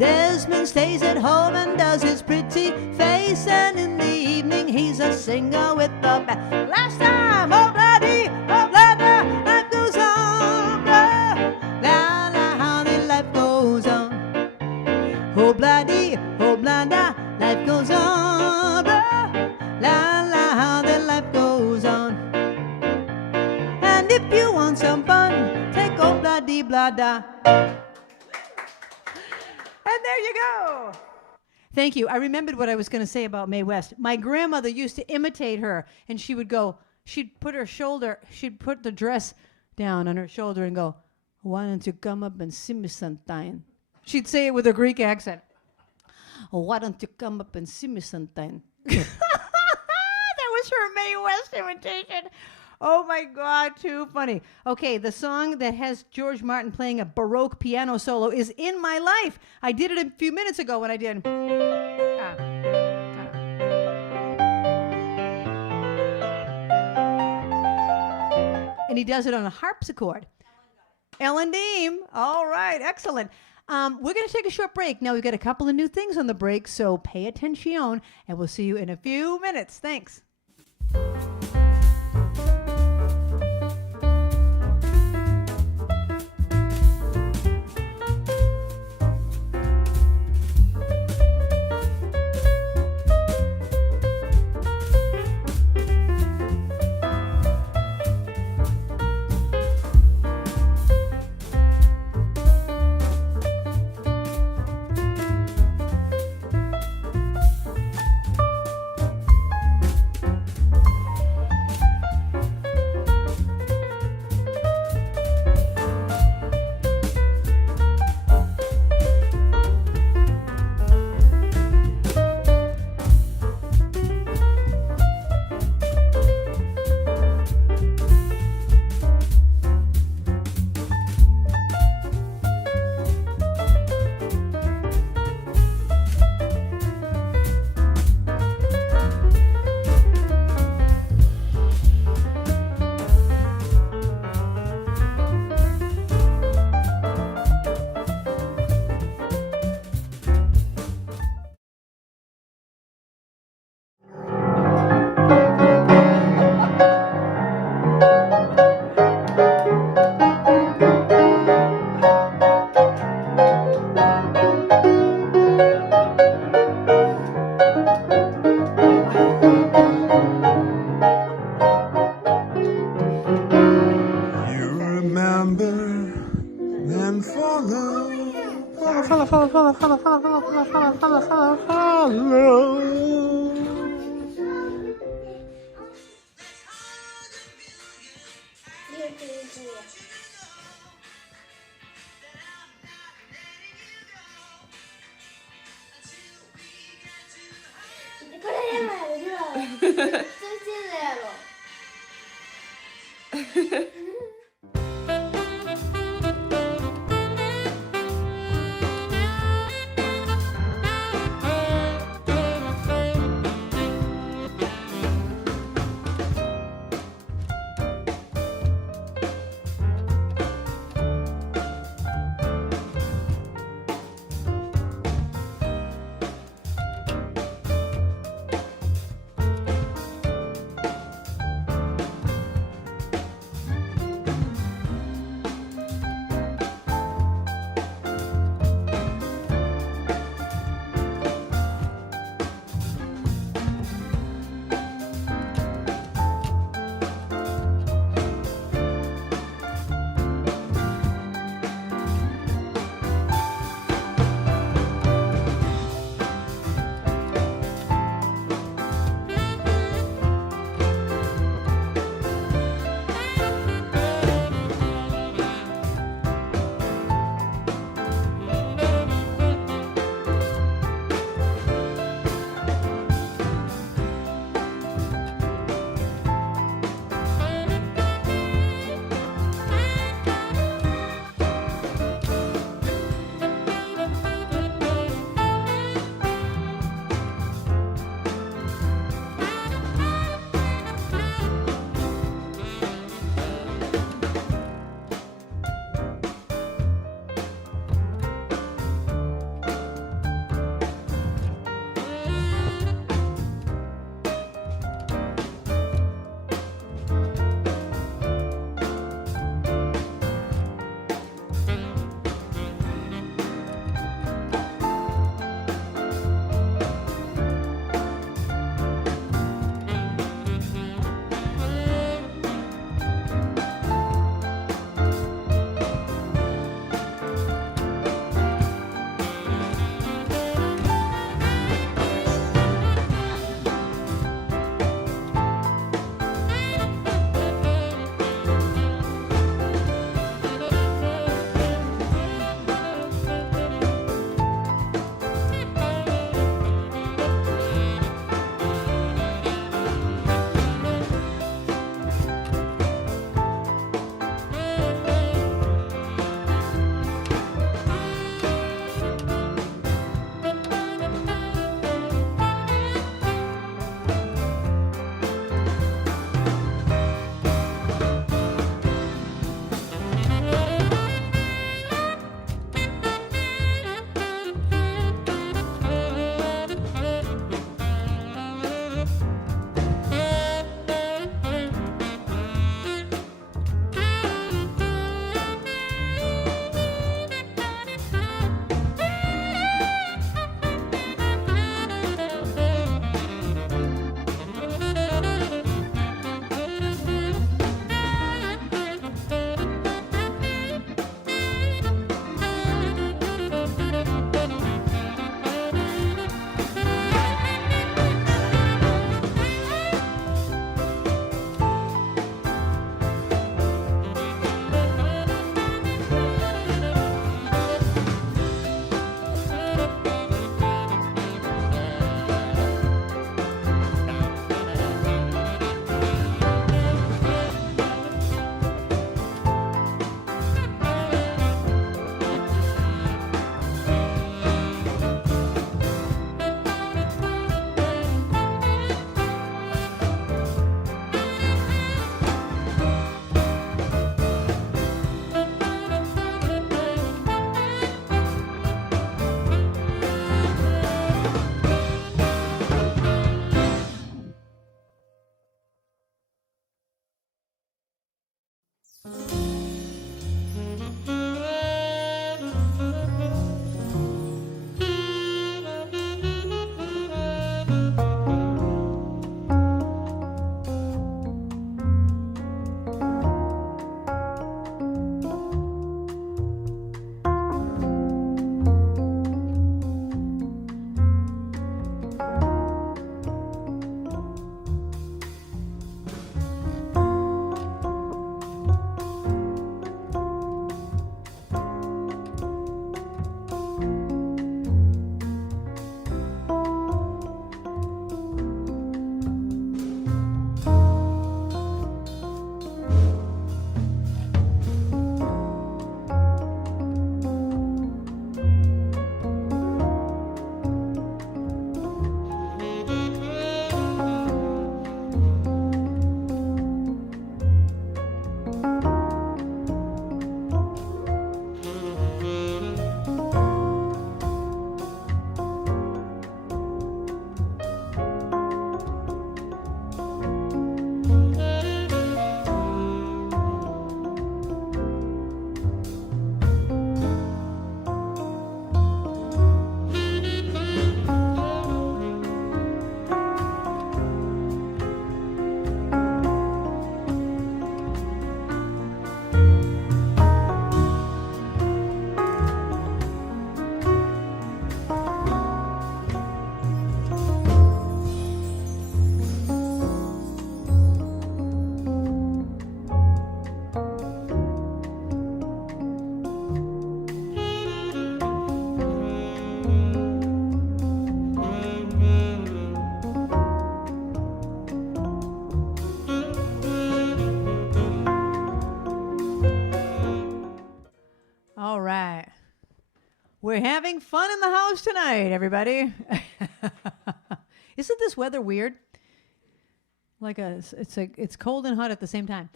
Desmond stays at home and does his pretty face, and in the evening he's a singer with the band. Last time, oh bloody, oh blada, life goes on. Blah, la la, how the life goes on. Oh bloody, oh blada, life goes on. Blah, la la, how the life goes on. And if you want some fun, take oh bloody blada. And there you go. Thank you. I remembered what I was going to say about Mae West. My grandmother used to imitate her, and she'd put the dress down on her shoulder and go, "Why don't you come up and see me sometime?" She'd say it with a Greek accent. "Why don't you come up and see me sometime?" That was her Mae West imitation. Oh my God, too funny. Okay, the song that has George Martin playing a Baroque piano solo is In My Life. I did it a few minutes ago when I did. And he does it on a harpsichord. Ellen Deem. All right, excellent. We're going to take a short break. Now, we've got a couple of new things on the break, so pay attention, and we'll see you in a few minutes. Thanks. All right. We're having fun in the house tonight, everybody. Isn't this weather weird? It's cold and hot at the same time.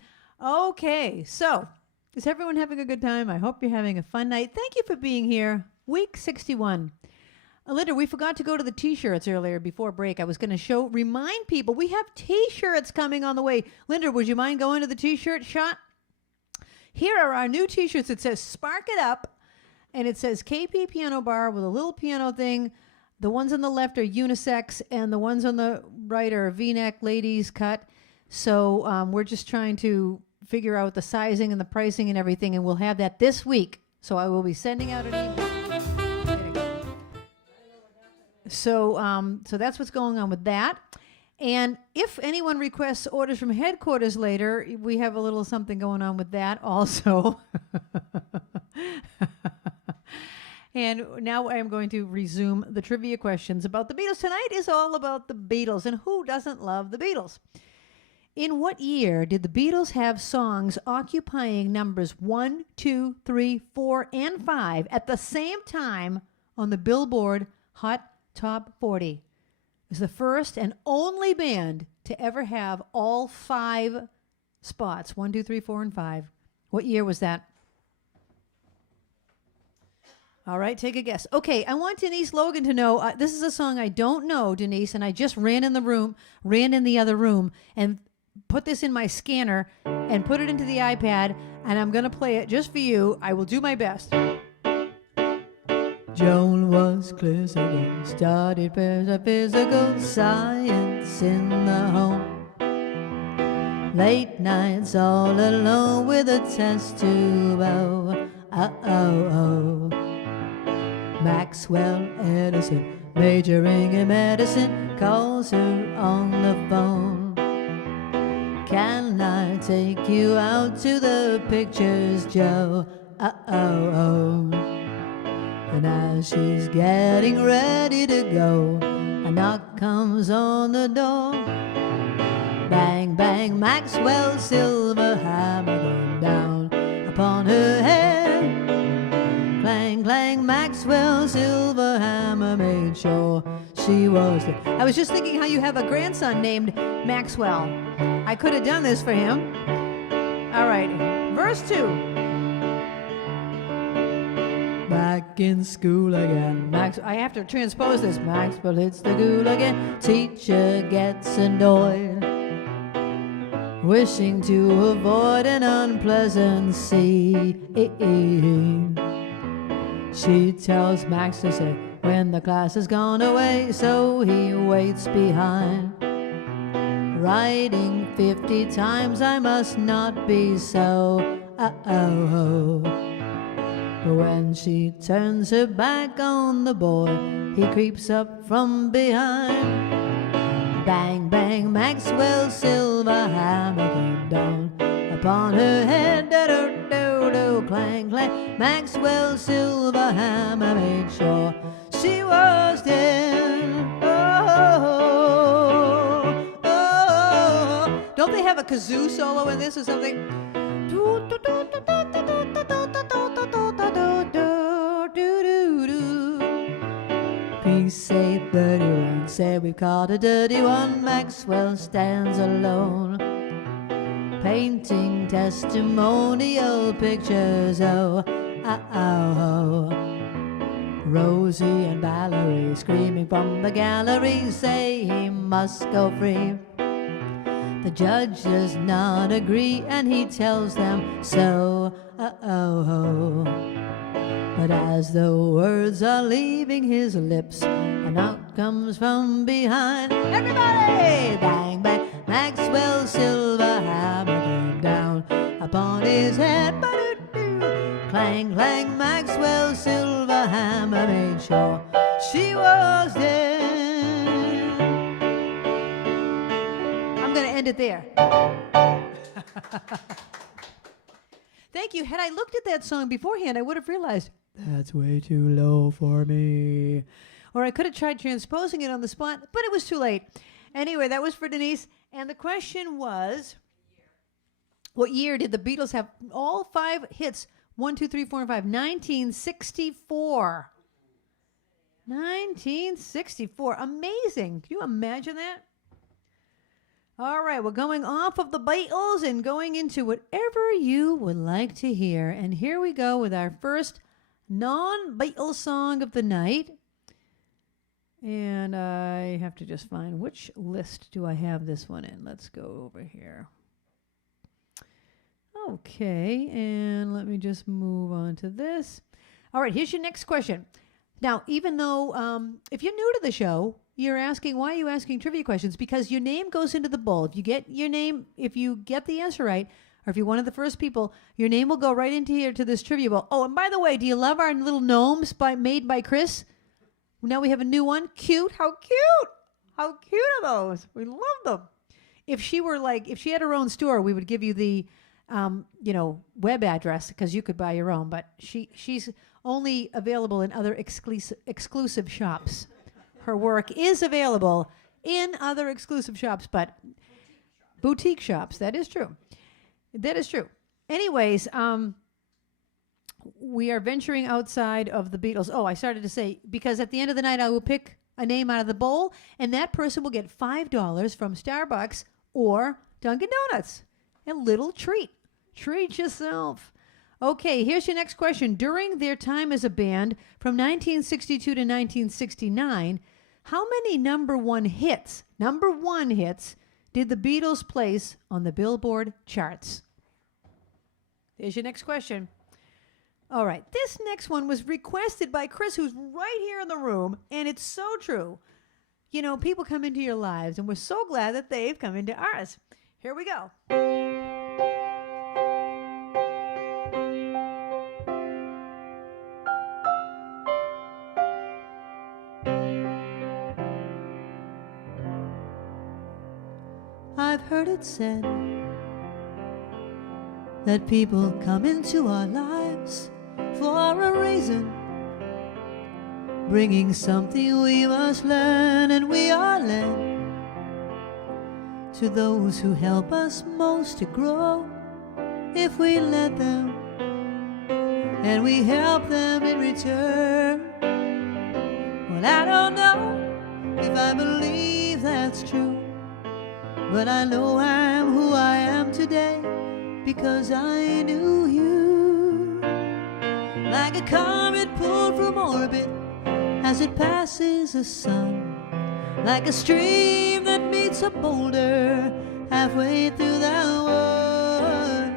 Okay, so is everyone having a good time? I hope you're having a fun night. Thank you for being here. Week 61. Linda, we forgot to go to the T-shirts earlier before break. I was going to remind people we have T-shirts coming on the way. Linda, would you mind going to the T-shirt shot? Here are our new T-shirts. It says Spark It Up, and it says KP Piano Bar with a little piano thing. The ones on the left are unisex, and the ones on the right are V-neck ladies cut. So we're just trying to figure out the sizing and the pricing and everything, and we'll have that this week. So I will be sending out an email. So that's what's going on with that. And if anyone requests orders from headquarters later, we have a little something going on with that also. And now I am going to resume the trivia questions about the Beatles. Tonight is all about the Beatles, and who doesn't love the Beatles? In what year did the Beatles have songs occupying numbers 1, 2, 3, 4, and 5 at the same time on the Billboard Hot Top 40? It was the first and only band to ever have all 5 spots, 1, 2, 3, 4, and 5. What year was that? All right, take a guess. Okay, I want Denise Logan to know, this is a song I don't know, Denise, and I just ran in the other room, and put this in my scanner and put it into the iPad, and I'm going to play it just for you. I will do my best. Joan was clear again, studied physical science in the home. Late nights all alone with a test tube. Oh. Maxwell Edison, majoring in medicine, calls her on the phone. Can I take you out to the pictures, Joe? Oh. And as she's getting ready to go, a knock comes on the door. Bang, bang, Maxwell's silver hammer going down upon her head. Clang, clang, Maxwell's silver hammer made sure she was there. I was just thinking how you have a grandson named Maxwell. I could have done this for him. All right, verse 2. Back in school again. I have to transpose this. Maxwell hits the ghoul again. Teacher gets annoyed, wishing to avoid an unpleasant scene. She tells Max to say when the class has gone away, so he waits behind, writing 50 times I must not be so. But when she turns her back on the boy, he creeps up from behind. Bang, bang, Maxwell's silver hammer came down upon her head. Do-do-do-do, clang, clang. Maxwell's silver hammer made sure she was dead. Oh. Don't they have a kazoo solo in this or something? Peace 831, say we've caught a dirty one. Maxwell stands alone, painting testimonial pictures. Oh. Rosie and Valerie screaming from the gallery say he must go free. The judge does not agree and he tells them so. But as the words are leaving his lips, a knock comes from behind. Everybody! Bang, bang, Maxwell's silver hammer came down upon his head. Clang, clang, Maxwell's silver hammer made sure she was dead. I'm going to end it there. Thank you. Had I looked at that song beforehand, I would have realized that's way too low for me. Or I could have tried transposing it on the spot, but it was too late. Anyway, that was for Denise. And the question was, what year did the Beatles have all 5 hits 1, 2, 3, 4, and 5. 1964. 1964. Amazing. Can you imagine that? All right, we're going off of the Beatles and going into whatever you would like to hear. And here we go with our first non-Beatles song of the night. And I have to just find which list do I have this one in. Let's go over here. Okay, and let me just move on to this. All right, here's your next question. Now, even though if you're new to the show, you're asking, why are you asking trivia questions? Because your name goes into the bowl. If you get your name, if you get the answer right, or if you're one of the first people, your name will go right into here to this trivia bowl. Oh, and by the way, do you love our little gnomes made by Chris? Now we have a new one. Cute. How cute. How cute are those? We love them. If she had her own store, we would give you the, web address because you could buy your own. But she's only available in other exclusive shops. Her work is available in other exclusive shops, but boutique shops. That is true. That is true. Anyways, we are venturing outside of the Beatles. Oh, I started to say, because at the end of the night, I will pick a name out of the bowl, and that person will get $5 from Starbucks or Dunkin' Donuts. A little treat. Treat yourself. Okay, here's your next question. During their time as a band, from 1962 to 1969, how many number one hits did the Beatles place on the Billboard charts? There's your next question. All right, this next one was requested by Chris, who's right here in the room, and it's so true. You know, people come into your lives, and we're so glad that they've come into ours. Here we go. I've heard it said that people come into our lives for a reason, bringing something we must learn, and we are led to those who help us most to grow if we let them, and we help them in return. Well, I don't know if I believe that's true, but I know I'm who I am today because I knew you. Like a comet pulled from orbit as it passes the sun, like a stream that meets a boulder halfway through the wood.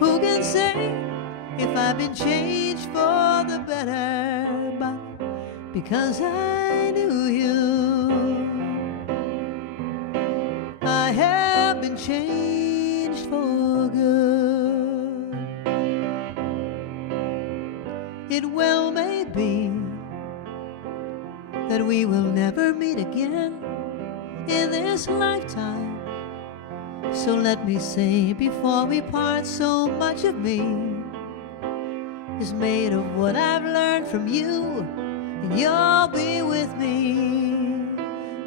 Who can say if I've been changed for the better? But because I knew you, I have been changed for good. It well may be that we will never meet again in this lifetime. So let me say before we part, so much of me is made of what I've learned from you, and you'll be with me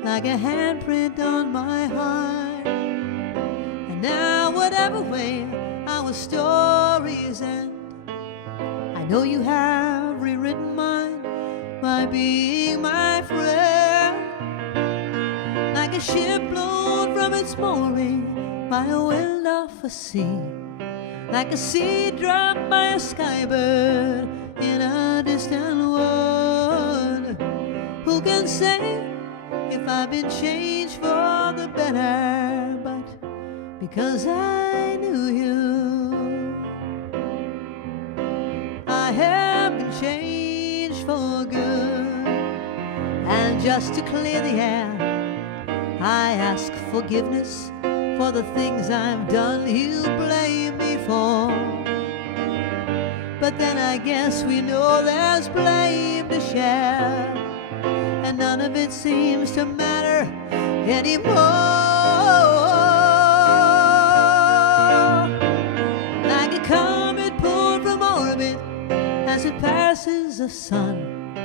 like a handprint on my heart. And now whatever way our stories end, I know you have rewritten mine by being my friend. Like a ship blown from its mooring by a wind off a sea, like a seed dropped by a skybird in a distant wood. Who can say if I've been changed for the better? But because I knew you, I have been changed for good. And just to clear the air, I ask forgiveness for the things I've done you blame me for. But then I guess we know there's blame to share, and none of it seems to matter anymore. Like a comet pulled from orbit as it passes the sun,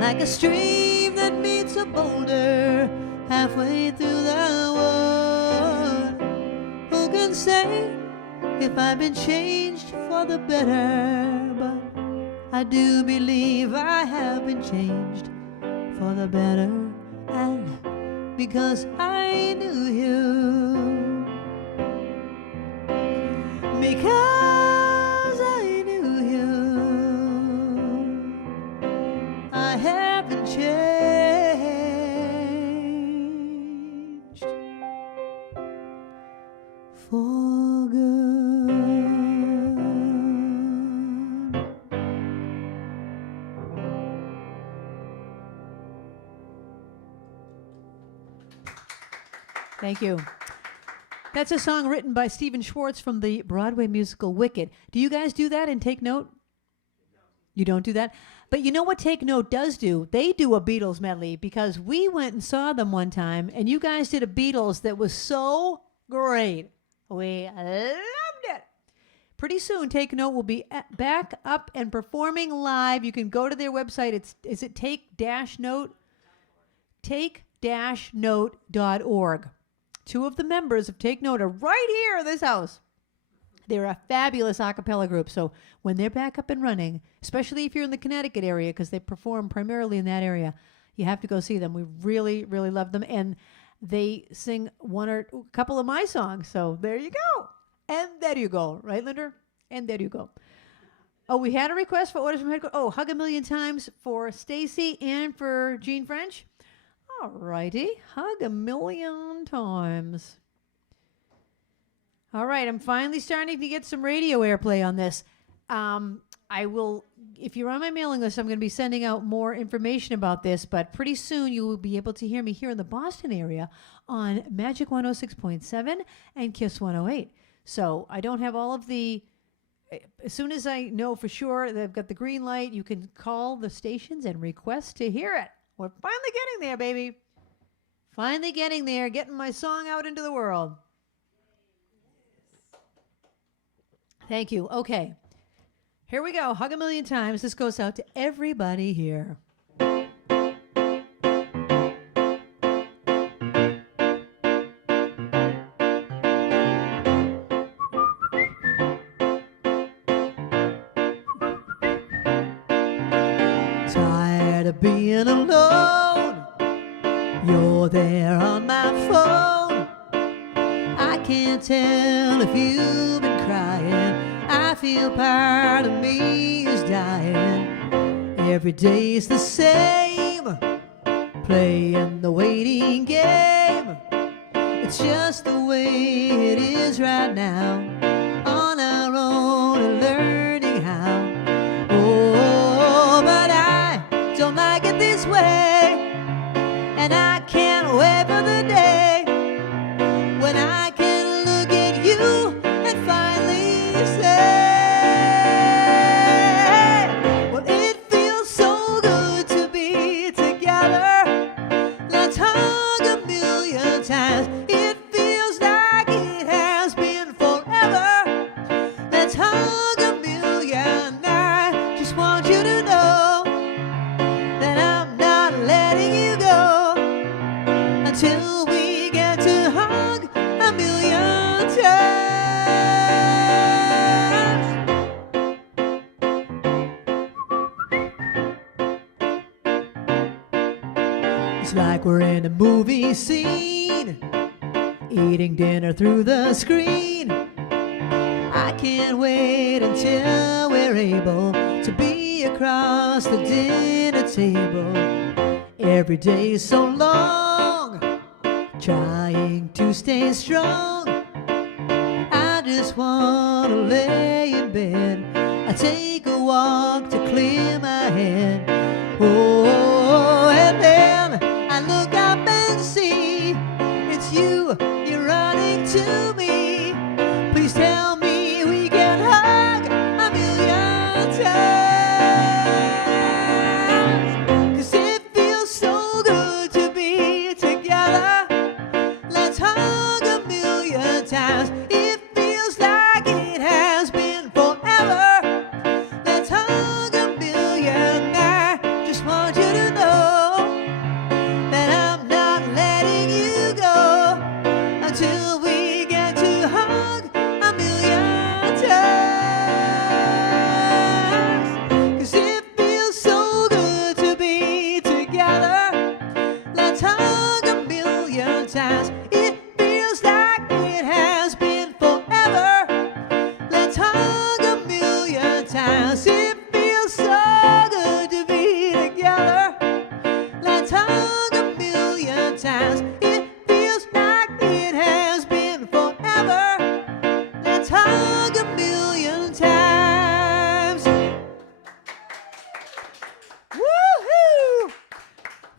like a stream that meets a boulder halfway through the wood. Who can say if I've been changed for the better? I do believe I have been changed for the better, and because I knew you, because I knew you, I have been changed for good. Thank you. That's a song written by Stephen Schwartz from the Broadway musical Wicked. Do you guys do that and take note? You don't do that? But you know what Take Note does do? They do a Beatles medley, because we went and saw them one time, and you guys did a Beatles that was so great. We loved it. Pretty soon, Take Note will be back up and performing live. You can go to their website. Is it take-note? Take-note.org. Two of the members of Take Note are right here in this house. They're a fabulous a cappella group. So when they're back up and running, especially if you're in the Connecticut area, because they perform primarily in that area, you have to go see them. We really, really love them. And they sing one or a couple of my songs. So there you go. And there you go. Right, Linder? And there you go. Oh, we had a request for orders from headquarters. Oh, Hug a Million Times for Stacy and for Jean French. All righty. Hug a Million Times. All right. I'm finally starting to get some radio airplay on this. I will, if you're on my mailing list, I'm going to be sending out more information about this, but pretty soon you will be able to hear me here in the Boston area on Magic 106.7 and Kiss 108. So I don't have all of the, as soon as I know for sure they've got the green light, you can call the stations and request to hear it. We're finally getting there, baby. Finally getting there, getting my song out into the world. Thank you. Okay. Here we go. Hug a Million Times. This goes out to everybody here. Tired of being alone, you're there on my phone. I can't tell if you've been crying. I feel part of me is dying. Every day's the same, playing the waiting game. It's just the way it is right now, on our own and learning how. Oh, but I don't like it this way, and I can't wait for the day when I can look at you and finally say, well, it feels so good to be together. Let's hug a million times. It feels like it has been forever. Let's hug a million. I just want you to know that I'm not letting you go until we get to hug a million times. It's like we're in a movie scene, eating dinner through the screen. I can't wait until we're able to be across the dinner table. Every day's so long, trying to stay strong. I just want to lay in bed. I take a walk to clear my head. Oh, and then I look up and see it's you, you're running to me. Please tell me we can hug a million times. 'Cause it feels so good to be together. Let's hug a million times. It feels like it has been forever. Let's hug a million. I just want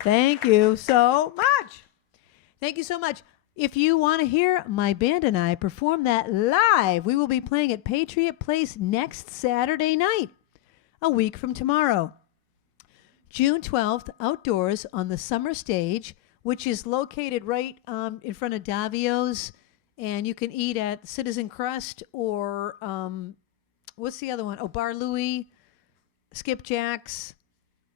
Thank you so much. Thank you so much. If you want to hear my band and I perform that live, we will be playing at Patriot Place next Saturday night, a week from tomorrow. June 12th, outdoors on the summer stage, which is located right in front of Davio's, and you can eat at Citizen Crust or what's the other one? Oh, Bar Louie, Skipjack's.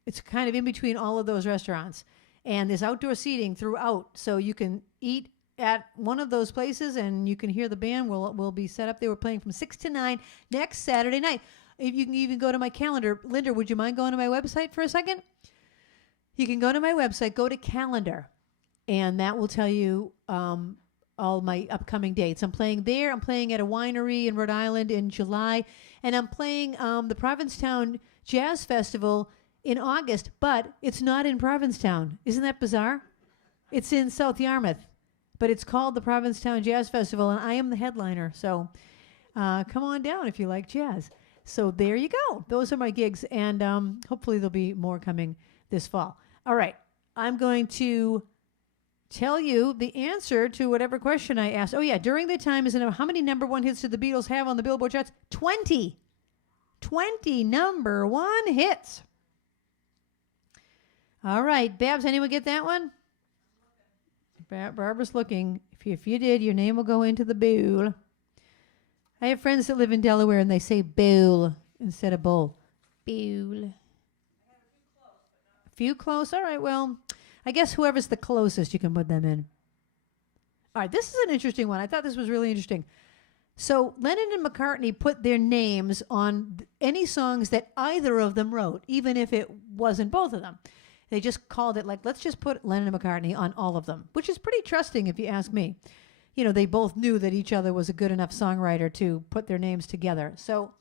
It's kind of in between all of those restaurants. And there's outdoor seating throughout, so you can eat at one of those places, and you can hear the band. We'll be set up. They were playing from 6 to 9 next Saturday night. If you can even go to my calendar. Linda, would you mind going to my website for a second? You can go to my website, go to calendar, and that will tell you all my upcoming dates. I'm playing there. I'm playing at a winery in Rhode Island in July, and I'm playing the Provincetown Jazz Festival in August, but it's not in Provincetown. Isn't that bizarre? It's in South Yarmouth, but it's called the Provincetown Jazz Festival, and I am the headliner, so come on down if you like jazz. So there you go. Those are my gigs, and hopefully there'll be more coming this fall. All right. I'm going to tell you the answer to whatever question I asked. Oh, yeah. During the time, how many number one hits did the Beatles have on the Billboard charts? 20. 20 number one hits. All right. Babs, anyone get that one? Barbara's looking. If you did, your name will go into the bowl. I have friends that live in Delaware, and they say bowl instead of bowl. Bowl. A few close. All right, well, I guess whoever's the closest, you can put them in. All right, this is an interesting one. I thought this was really interesting. So Lennon and McCartney put their names on any songs that either of them wrote, even if it wasn't both of them. They just called it like, let's just put Lennon and McCartney on all of them, which is pretty trusting if you ask me. You know, they both knew that each other was a good enough songwriter to put their names together. So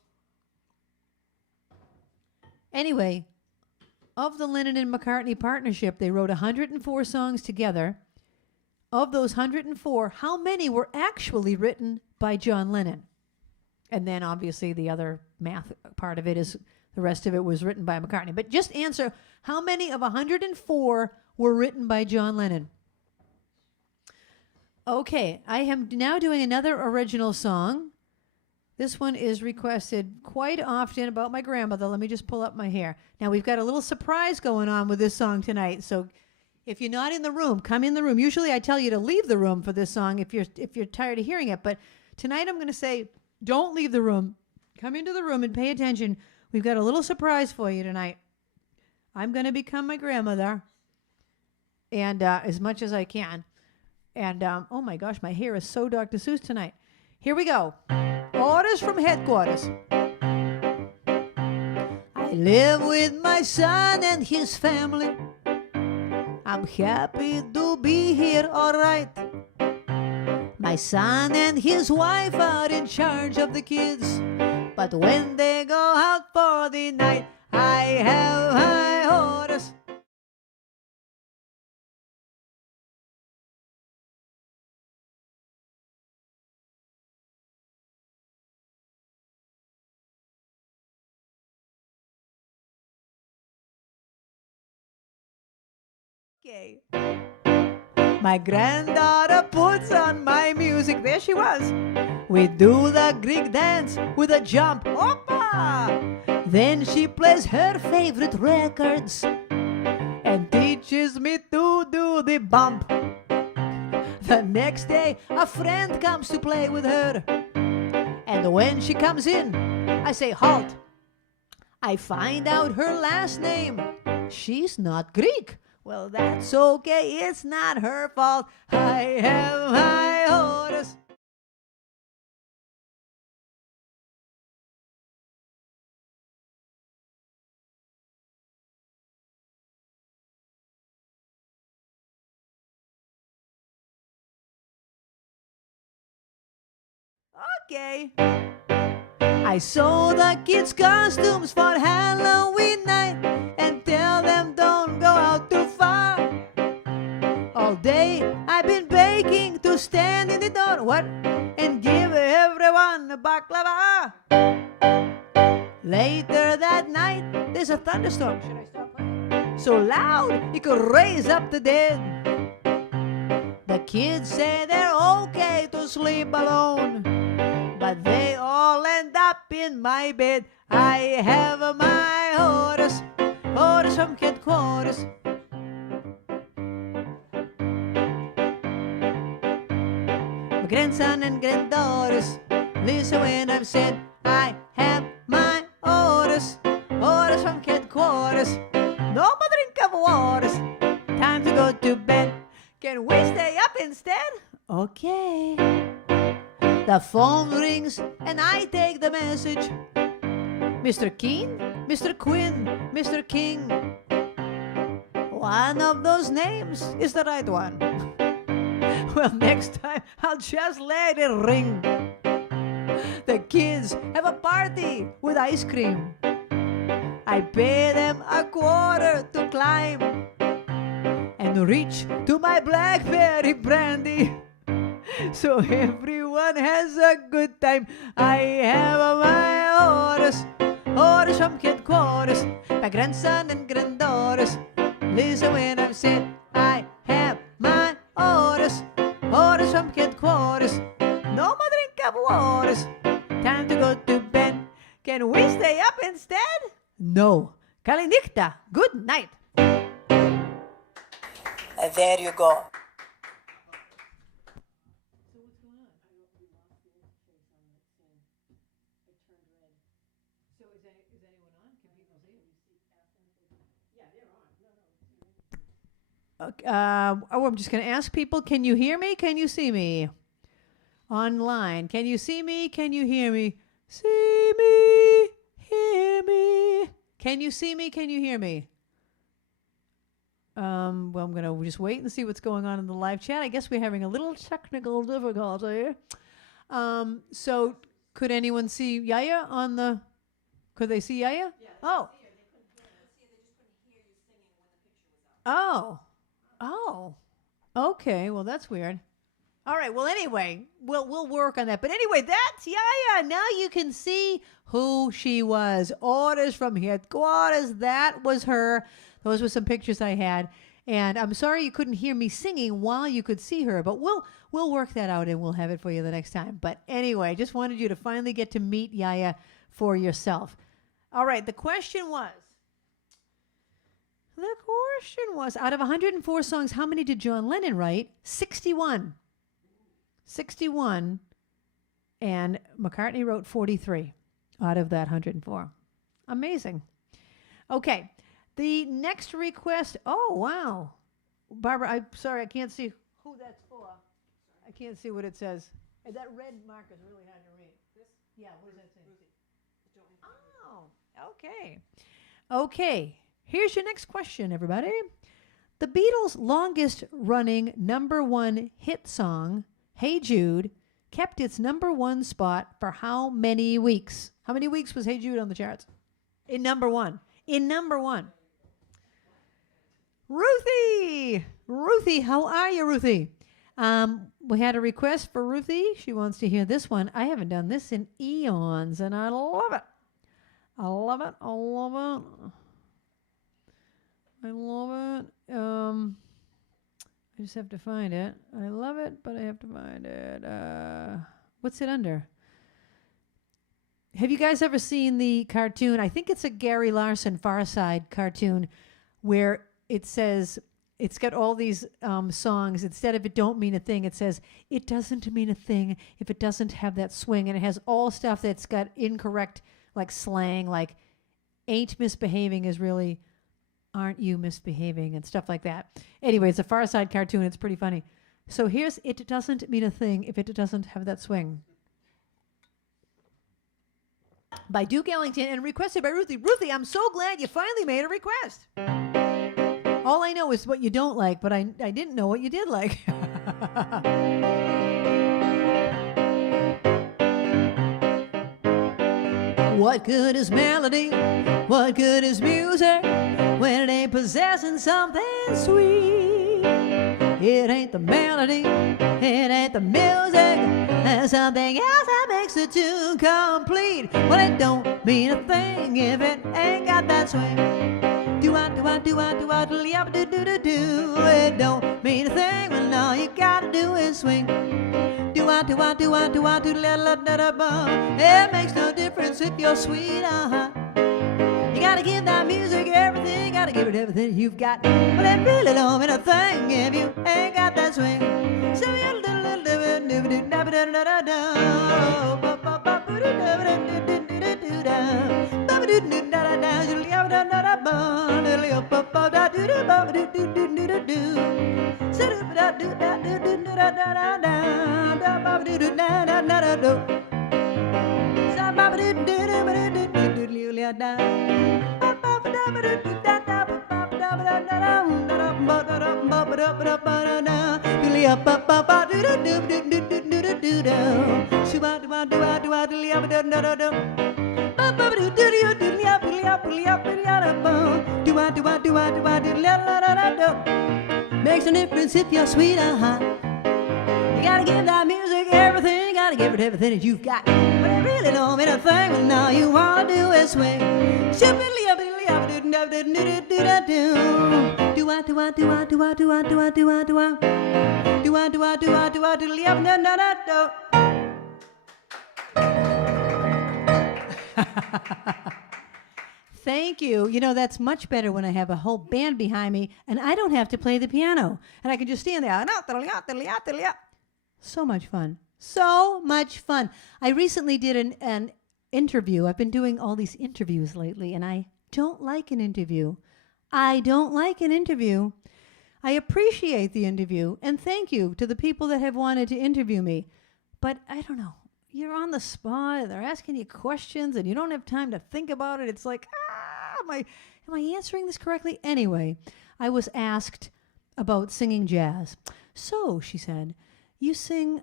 anyway, of the Lennon and McCartney partnership, they wrote 104 songs together. Of those 104, how many were actually written by John Lennon? And then obviously the other math part of it is the rest of it was written by McCartney. But just answer, how many of 104 were written by John Lennon? Okay, I am now doing another original song. This one is requested quite often about my grandmother. Let me just pull up my hair. Now, we've got a little surprise going on with this song tonight. So if you're not in the room, come in the room. Usually I tell you to leave the room for this song if you're tired of hearing it. But tonight I'm going to say, don't leave the room. Come into the room and pay attention. We've got a little surprise for you tonight. I'm going to become my grandmother, and as much as I can. And, oh my gosh, my hair is so Dr. Seuss tonight. Here we go. Orders from headquarters. I live with my son and his family. I'm happy to be here, all right. My son and his wife are in charge of the kids. But when they go out for the night, I have high orders. Okay. My granddaughter puts on my music. There she was. We do the Greek dance with a jump. Oppa! Then she plays her favorite records and teaches me to do the bump. The next day, a friend comes to play with her. And when she comes in, I say, halt. I find out her last name. She's not Greek. Well, that's okay. It's not her fault. I have high orders. Okay. I sew the kids' costumes for Halloween night and tell them don't go out too far. All day I've been baking to stand in the door, what? And give everyone a baklava. Later that night there's a thunderstorm. Should I stop playing? so loud he could raise up the dead. The kids say they're okay to sleep alone, but they all end up in my bed. I have my orders, orders from headquarters. My grandson and granddaughters, listen when I've said I have my orders, orders from headquarters. No more drink of waters, time to go to bed. Can we stay up instead? Okay. The phone rings and I take the message. Mr. Keen, Mr. Quinn, Mr. King. One of those names is the right one. Well, next time I'll just let it ring. The kids have a party with ice cream. I pay them a quarter to climb and reach to my blackberry brandy. So everyone has a good time. I have my orders, orders from headquarters. My grandson and granddaughters, listen when I've said I have my orders, orders from headquarters. No more drink of waters, time to go to bed. Can we stay up instead? No. Kalinikta, good night. There you go. I'm just going to ask people, can you hear me? Can you see me? Online. Can you see me? Can you hear me? See me, hear me. Can you see me? Can you hear me? Well, I'm going to just wait and see what's going on in the live chat. I guess we're having a little technical difficulty. So could anyone see Yaya on the... Could they see Yaya? Yeah, oh. Oh. Oh. Okay. Well, that's weird. All right. Well, anyway, we'll work on that. But anyway, that's Yaya. Now you can see who she was. Orders from headquarters. That was her. Those were some pictures I had. And I'm sorry you couldn't hear me singing while you could see her, but we'll work that out and we'll have it for you the next time. But anyway, just wanted you to finally get to meet Yaya for yourself. All right, the question was, out of 104 songs, how many did John Lennon write? 61. 61. And McCartney wrote 43 out of that 104. Amazing. Okay. The next request, oh, wow. Barbara, I'm sorry, I can't see who that's for. I can't see what it says. Hey, that red marker is really hard to read. This? Yeah, what does that say? Oh, okay. Okay, here's your next question, everybody. The Beatles' longest-running #1 hit song, Hey Jude, kept its #1 spot for how many weeks? How many weeks was Hey Jude on the charts? In #1. In #1. Ruthie, how are you, Ruthie? We had a request for Ruthie. She wants to hear this one. I haven't done this in eons, and I love it. I love it. I just have to find it. I love it, but I have to find it. What's it under? Have you guys ever seen the cartoon? I think it's a Gary Larson Far Side cartoon where it says, it's got all these songs. Instead of "It Don't Mean a Thing," it says, "It doesn't mean a thing if it doesn't have that swing." And it has all stuff that's got incorrect, like slang, like "ain't misbehaving" is really "aren't you misbehaving," and stuff like that. Anyway, it's a Far Side cartoon. It's pretty funny. So here's "It Doesn't Mean a Thing if It Doesn't Have That Swing" by Duke Ellington and requested by Ruthie. Ruthie, I'm so glad you finally made a request. All I know is what you don't like, but I didn't know what you did like. What good is melody? What good is music when it ain't possessing something sweet? It ain't the melody, it ain't the music, there's something else that makes the tune complete. Well, it don't mean a thing if it ain't got that swing. Do-I-do-I-do-I-do-I-do-I-do-I-do. It don't mean a thing when all you gotta do is swing. Do-I-do-I-do-I-do-I-do-la-la-da-da-bum. It makes no difference if you're sweet or hot. You gotta give that music everything, gotta give it everything you've got. But it really don't mean a thing if you ain't got that swing. Makes no difference if you're sweet or hot. You gotta give that music everything, gotta give it everything that you've got. But it really don't mean a thing when all you wanna do is swing. Thank you. You know, that's much better when I have a whole band behind me and I don't have to play the piano. And I can just stand there. So much fun. So much fun. I recently did an interview. I've been doing all these interviews lately, and I don't like an interview. I don't like an interview. I appreciate the interview, and thank you to the people that have wanted to interview me. But I don't know. You're on the spot, and they're asking you questions, and you don't have time to think about it. It's like, am I answering this correctly? Anyway, I was asked about singing jazz. So, she said, you sing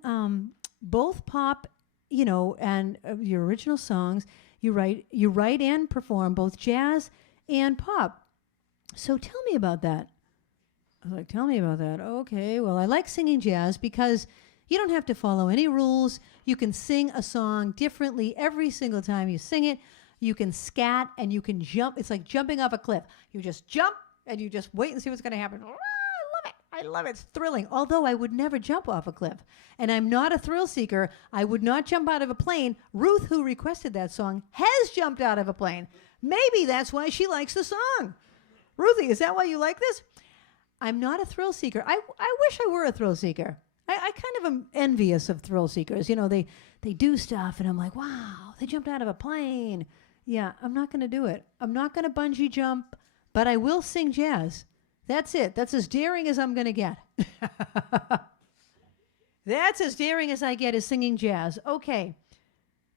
both pop, and your original songs. You write and perform both jazz and pop. So tell me about that. I was like, tell me about that. Okay, well, I like singing jazz because you don't have to follow any rules. You can sing a song differently every single time you sing it. You can scat and you can jump. It's like jumping off a cliff. You just jump and you just wait and see what's going to happen. I love it. It's thrilling. Although I would never jump off a cliff. And I'm not a thrill seeker. I would not jump out of a plane. Ruth, who requested that song, has jumped out of a plane. Maybe that's why she likes the song. Ruthie, is that why you like this? I'm not a thrill seeker. I wish I were a thrill seeker. I kind of am envious of thrill seekers. They do stuff, and I'm like, wow, they jumped out of a plane. Yeah, I'm not going to do it. I'm not going to bungee jump, but I will sing jazz. That's it. That's as daring as I'm going to get. That's as daring as I get is singing jazz. Okay.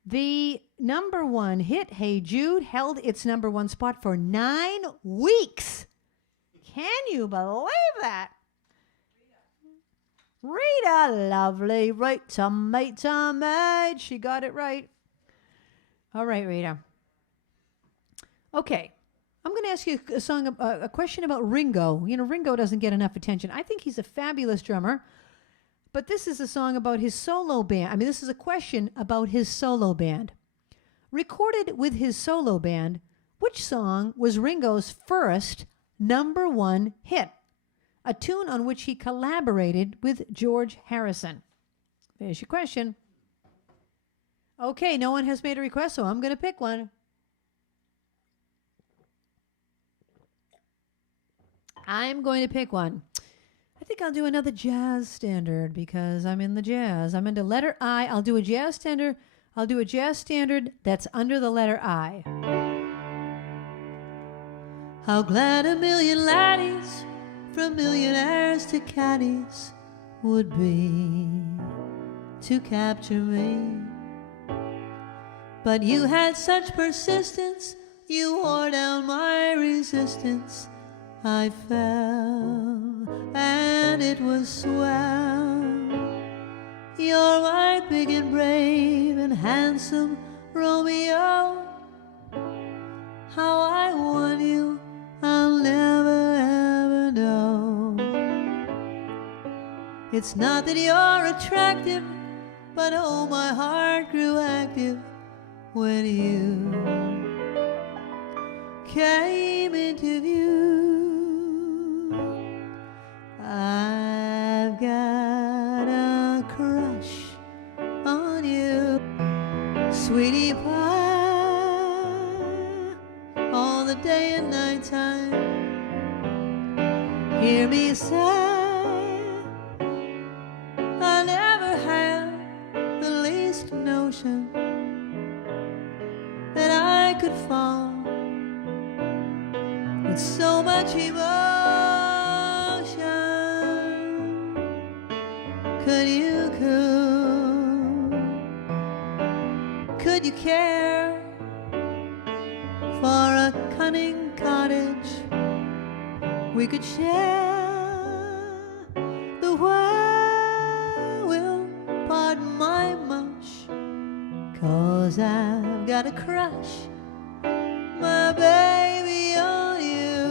The number one hit, Hey Jude, held its number one spot for 9 weeks. Can you believe that? Rita, lovely, right, mate. She got it right. All right, Rita. Okay. I'm going to ask you a question about Ringo. Ringo doesn't get enough attention. I think he's a fabulous drummer, but this is a song about his solo band. This is a question about his solo band. Recorded with his solo band, which song was Ringo's first number one hit? A tune on which he collaborated with George Harrison. There's your question. Okay, no one has made a request, so I'm going to pick one. I'm going to pick one. I think I'll do another jazz standard because I'm in the jazz. I'm into letter I. I'll do a jazz standard. I'll do a jazz standard that's under the letter I. How glad a million laddies, from millionaires to caddies, would be to capture me. But you had such persistence, you wore down my resistance. I fell, and it was swell. You're my big and brave and handsome Romeo. How I won you, I'll never ever know. It's not that you're attractive, but oh, my heart grew active when you came into view. I've got a crush on you, sweetie pie, all the day and night time. Hear me sigh, I never had the least notion that I could fall with so much emotion. Could you care for a cunning cottage we could share? The while will pardon my mush, 'cause I've got a crush, my baby, on you.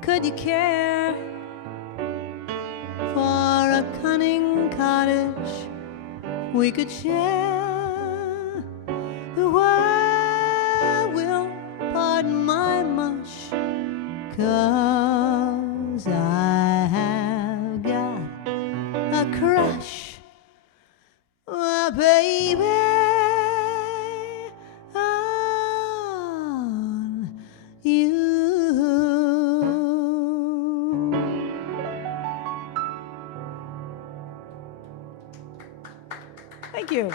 Could you care for a cunning cottage we could share? The while will pardon my mush, 'cause I have got a crush, my baby. Thank you.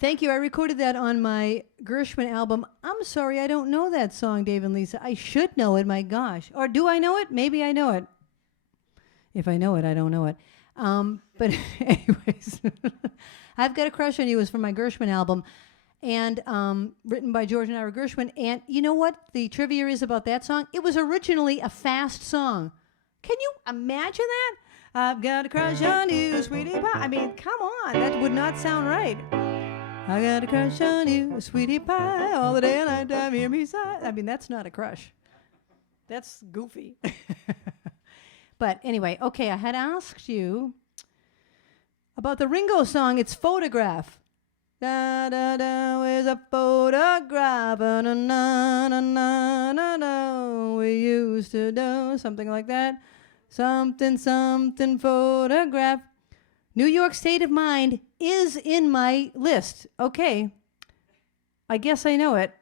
Thank you. I recorded that on my Gershwin album. I'm sorry, I don't know that song, Dave and Lisa. I should know it, my gosh. Or do I know it? Maybe I know it. If I know it, I don't know it. But anyways, I've Got a Crush on You is from my Gershwin album, and written by George and Ira Gershwin. And you know what the trivia is about that song? It was originally a fast song. Can you imagine that? I've got a crush on you, sweetie pie. I mean, come on. That would not sound right. I got a crush on you, sweetie pie, all the day and night time, hear me sigh. I mean, that's not a crush. That's goofy. But anyway, okay, I had asked you about the Ringo song, it's Photograph. Da da da, where's a photograph? Na na na na na na. We used to do something like that. Something, something, photograph. New York State of Mind is in my list. Okay. I guess I know it.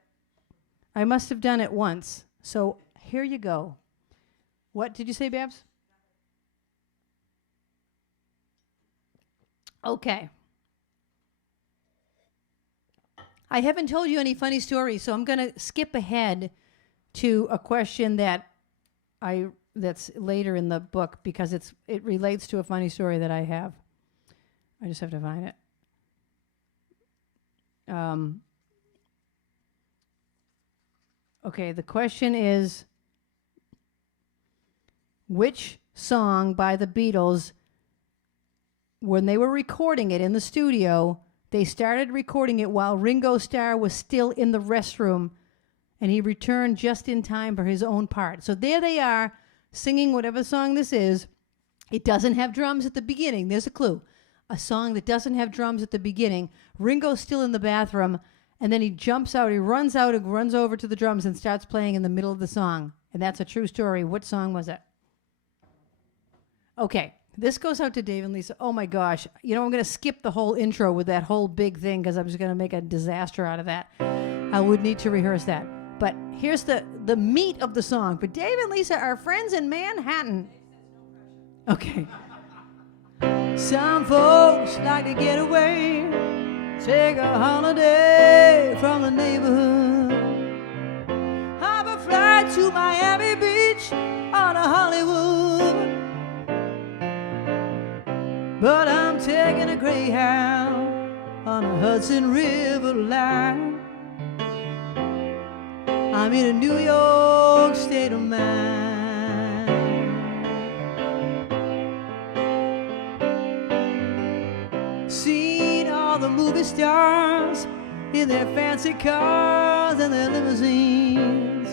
I must have done it once. So here you go. What did you say, Babs? Okay. I haven't told you any funny stories, so I'm going to skip ahead to a question that's later in the book because it relates to a funny story that I have. I just have to find it. Okay, the question is, which song by the Beatles, when they were recording it in the studio, they started recording it while Ringo Starr was still in the restroom, and he returned just in time for his own part. So there they are, singing whatever song this is. It doesn't have drums at the beginning. There's a clue. A song that doesn't have drums at the beginning. Ringo's still in the bathroom, and then he jumps out. He runs out and runs over to the drums and starts playing in the middle of the song. And that's a true story. What song was it? Okay, this goes out to Dave and Lisa. Oh, my gosh. You know, I'm going to skip the whole intro with that whole big thing because I'm just going to make a disaster out of that. I would need to rehearse that. But here's the meat of the song. But Dave and Lisa are friends in Manhattan. Okay. Some folks like to get away, take a holiday from the neighborhood, hop a flight to Miami Beach on a Hollywood. But I'm taking a Greyhound on a Hudson River line. I'm in a New York state of mind. Seen all the movie stars in their fancy cars and their limousines.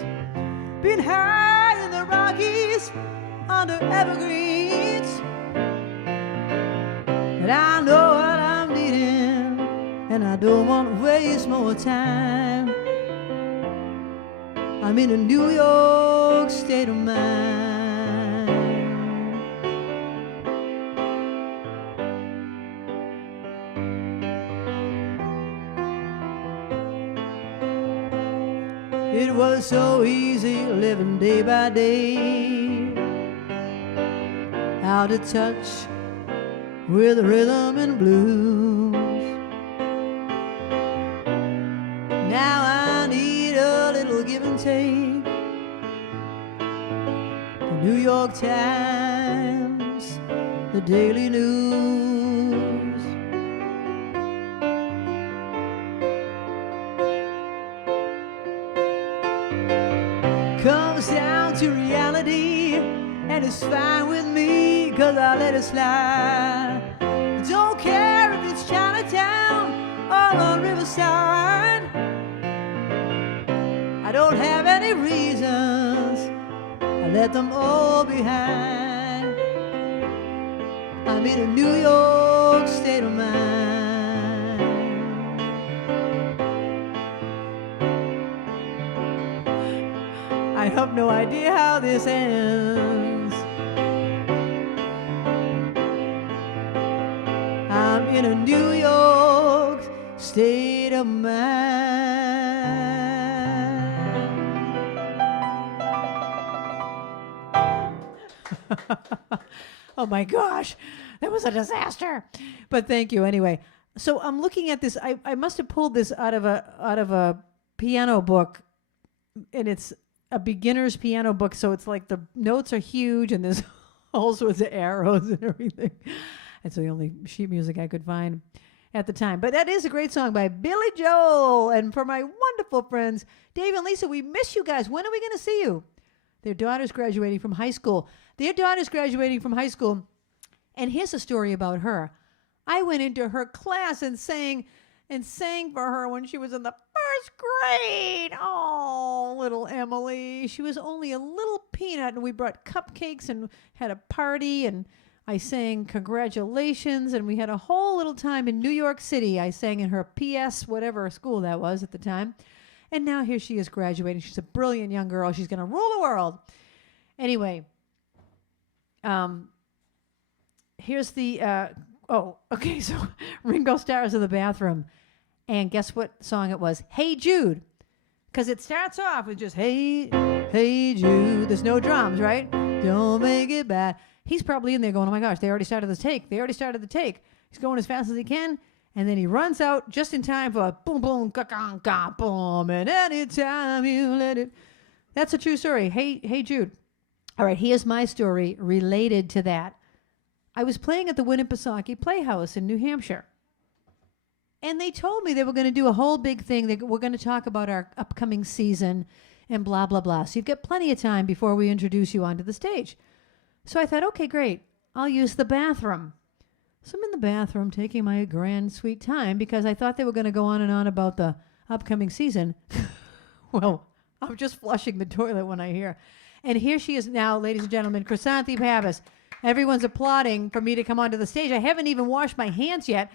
Been high in the Rockies under evergreens. But I know what I'm needing, and I don't want to waste more time. I'm in a New York state of mind. It was so easy living day by day, out of touch with rhythm and blues. Now I need a little give and take. The New York Times, the Daily News. Comes down to reality, and it's fine with me, 'cause I let it slide. Don't care if it's Chinatown or on Riverside. I don't have any reasons, I let them all behind. I'm in a New York state of mind. I have no idea how this ends. I'm in a New York state of mind. Oh my gosh, that was a disaster. But thank you anyway. So I'm looking at this. I must have pulled this out of a piano book, and it's a beginner's piano book. So it's like the notes are huge, and there's all sorts of arrows and everything. It's the only sheet music I could find at the time. But that is a great song by Billy Joel. And for my wonderful friends, Dave and Lisa, we miss you guys. When are we going to see you? Their daughter's graduating from high school. And here's a story about her. I went into her class and sang for her when she was in the first grade. Oh, little Emily. She was only a little peanut, and we brought cupcakes and had a party, and I sang congratulations, and we had a whole little time in New York City. I sang in her PS, whatever school that was at the time. And now here she is graduating. She's a brilliant young girl. She's going to rule the world. Anyway, here's the, okay, so Ringo Starr's in the bathroom. And guess what song it was? Hey Jude. Because it starts off with just, hey, hey Jude. There's no drums, right? Don't make it bad. He's probably in there going, oh my gosh, they already started the take. He's going as fast as he can. And then he runs out just in time for boom, boom, ka boom. And anytime you let it. That's a true story. Hey Jude. All right, here's my story related to that. I was playing at the Winnipesaukee Playhouse in New Hampshire. And they told me they were going to do a whole big thing. We're going to talk about our upcoming season and blah, blah, blah. So you've got plenty of time before we introduce you onto the stage. So I thought, okay, great. I'll use the bathroom. So I'm in the bathroom taking my grand, sweet time because I thought they were going to go on and on about the upcoming season. Well, I'm just flushing the toilet when I hear. And here she is now, ladies and gentlemen, Krisanthi Pappas. Everyone's applauding for me to come onto the stage. I haven't even washed my hands yet.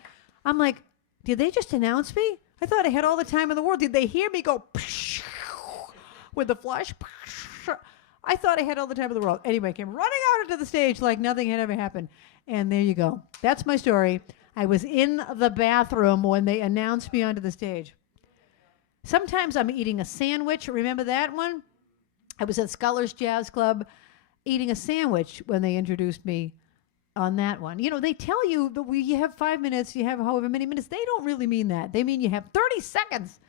I'm like, did they just announce me? I thought I had all the time in the world. Did they hear me go with the flush? I thought I had all the time in the world. Anyway, I came running out onto the stage like nothing had ever happened. And there you go. That's my story. I was in the bathroom when they announced me onto the stage. Sometimes I'm eating a sandwich. Remember that one? I was at Sculler's Jazz Club eating a sandwich when they introduced me on that one. You know, they tell you that you have 5 minutes, you have however many minutes. They don't really mean that. They mean you have 30 seconds.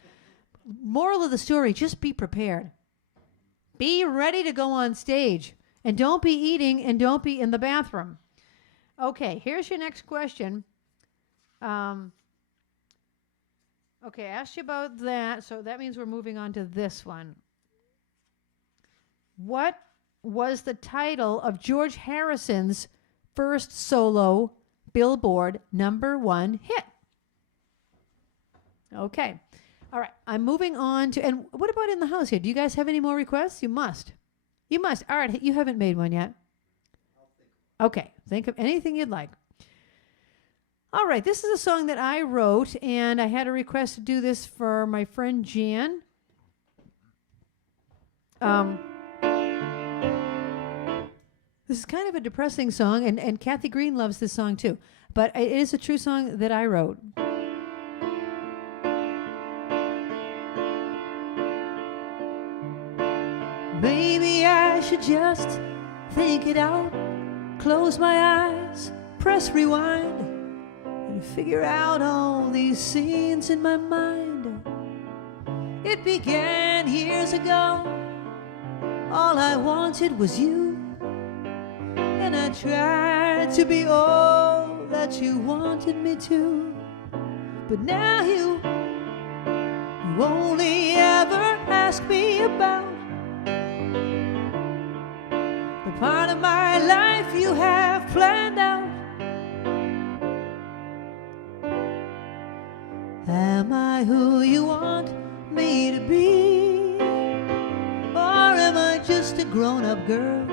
Moral of the story, just be prepared. Be ready to go on stage. And don't be eating and don't be in the bathroom. Okay, here's your next question. Okay, I asked you about that, so that means we're moving on to this one. What was the title of George Harrison's first solo Billboard #1 hit? Okay. All right. I'm moving on to, and what about in the house here? Do you guys have any more requests? You must. You must. All right. You haven't made one yet. Okay. Think of anything you'd like. All right. This is a song that I wrote, and I had a request to do this for my friend Jan. This is kind of a depressing song, and Kathy Green loves this song too. But it is a true song that I wrote. Maybe I should just think it out, close my eyes, press rewind, and figure out all these scenes in my mind. It began years ago. All I wanted was you, and I tried to be all that you wanted me to. But now you only ever ask me about the part of my life you have planned out. Am I who you want me to be? Or am I just a grown-up girl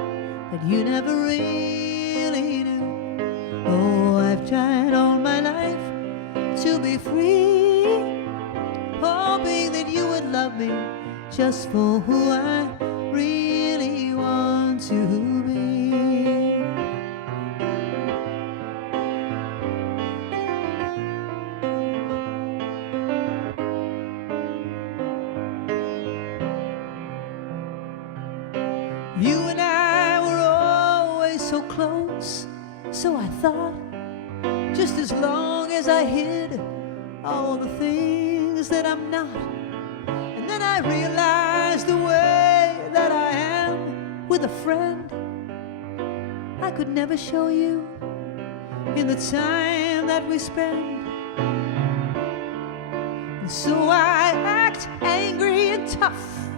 that you never really knew? Oh, I've tried all my life to be free, hoping that you would love me just for who I really want to be. You and I were always so close, so I thought, just as long as I hid all the things that I'm not. And then I realized the way that I am with a friend, I could never show you in the time that we spend. And so I act angry and tough.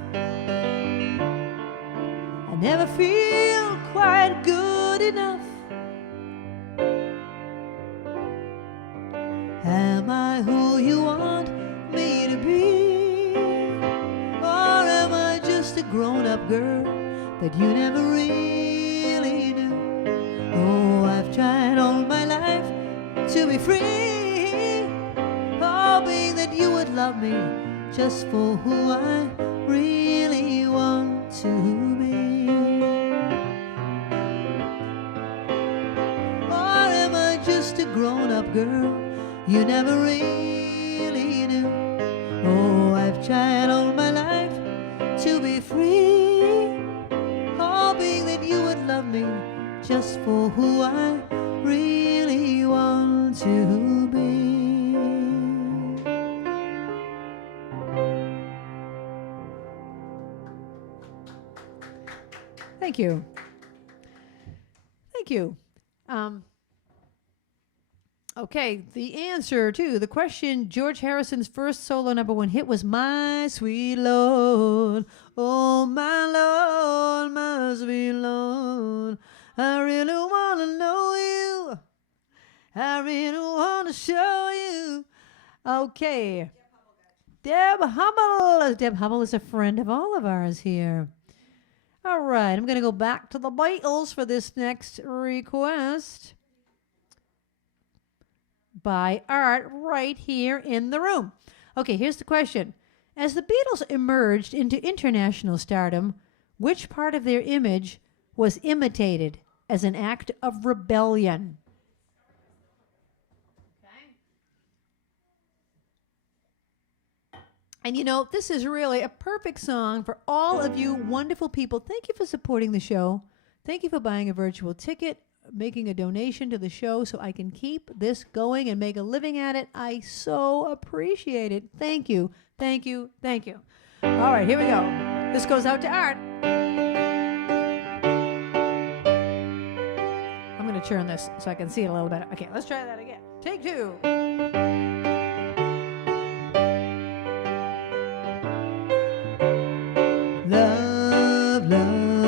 I never feel quite good enough. Am I who you want me to be? Or am I just a grown-up girl that you never really knew? Oh, I've tried all my life to be free, hoping that you would love me just for who I really want to be. Or am I just a grown-up girl you never really knew? Oh, I've tried all my life to be free, hoping that you would love me just for who I really want to be. Thank you. Thank you. Okay, the answer to the question, George Harrison's first solo #1 hit was My Sweet Lord. Oh, my Lord, my sweet Lord. I really want to know you. I really want to show you. Okay. Deb Hubble. Deb Hubble is a friend of all of ours here. All right, I'm going to go back to the Beatles for this next request by Art right here in the room. Okay, here's the question. As the Beatles emerged into international stardom, which part of their image was imitated as an act of rebellion? And you know, this is really a perfect song for all of you wonderful people. Thank you for supporting the show. Thank you for buying a virtual ticket, making a donation to the show so I can keep this going and make a living at it. I so appreciate it. Thank you. Thank you. Thank you. All right, here we go. This goes out to Art. I'm going to turn this so I can see it a little better. Okay, let's try that again. Take two. Love, love,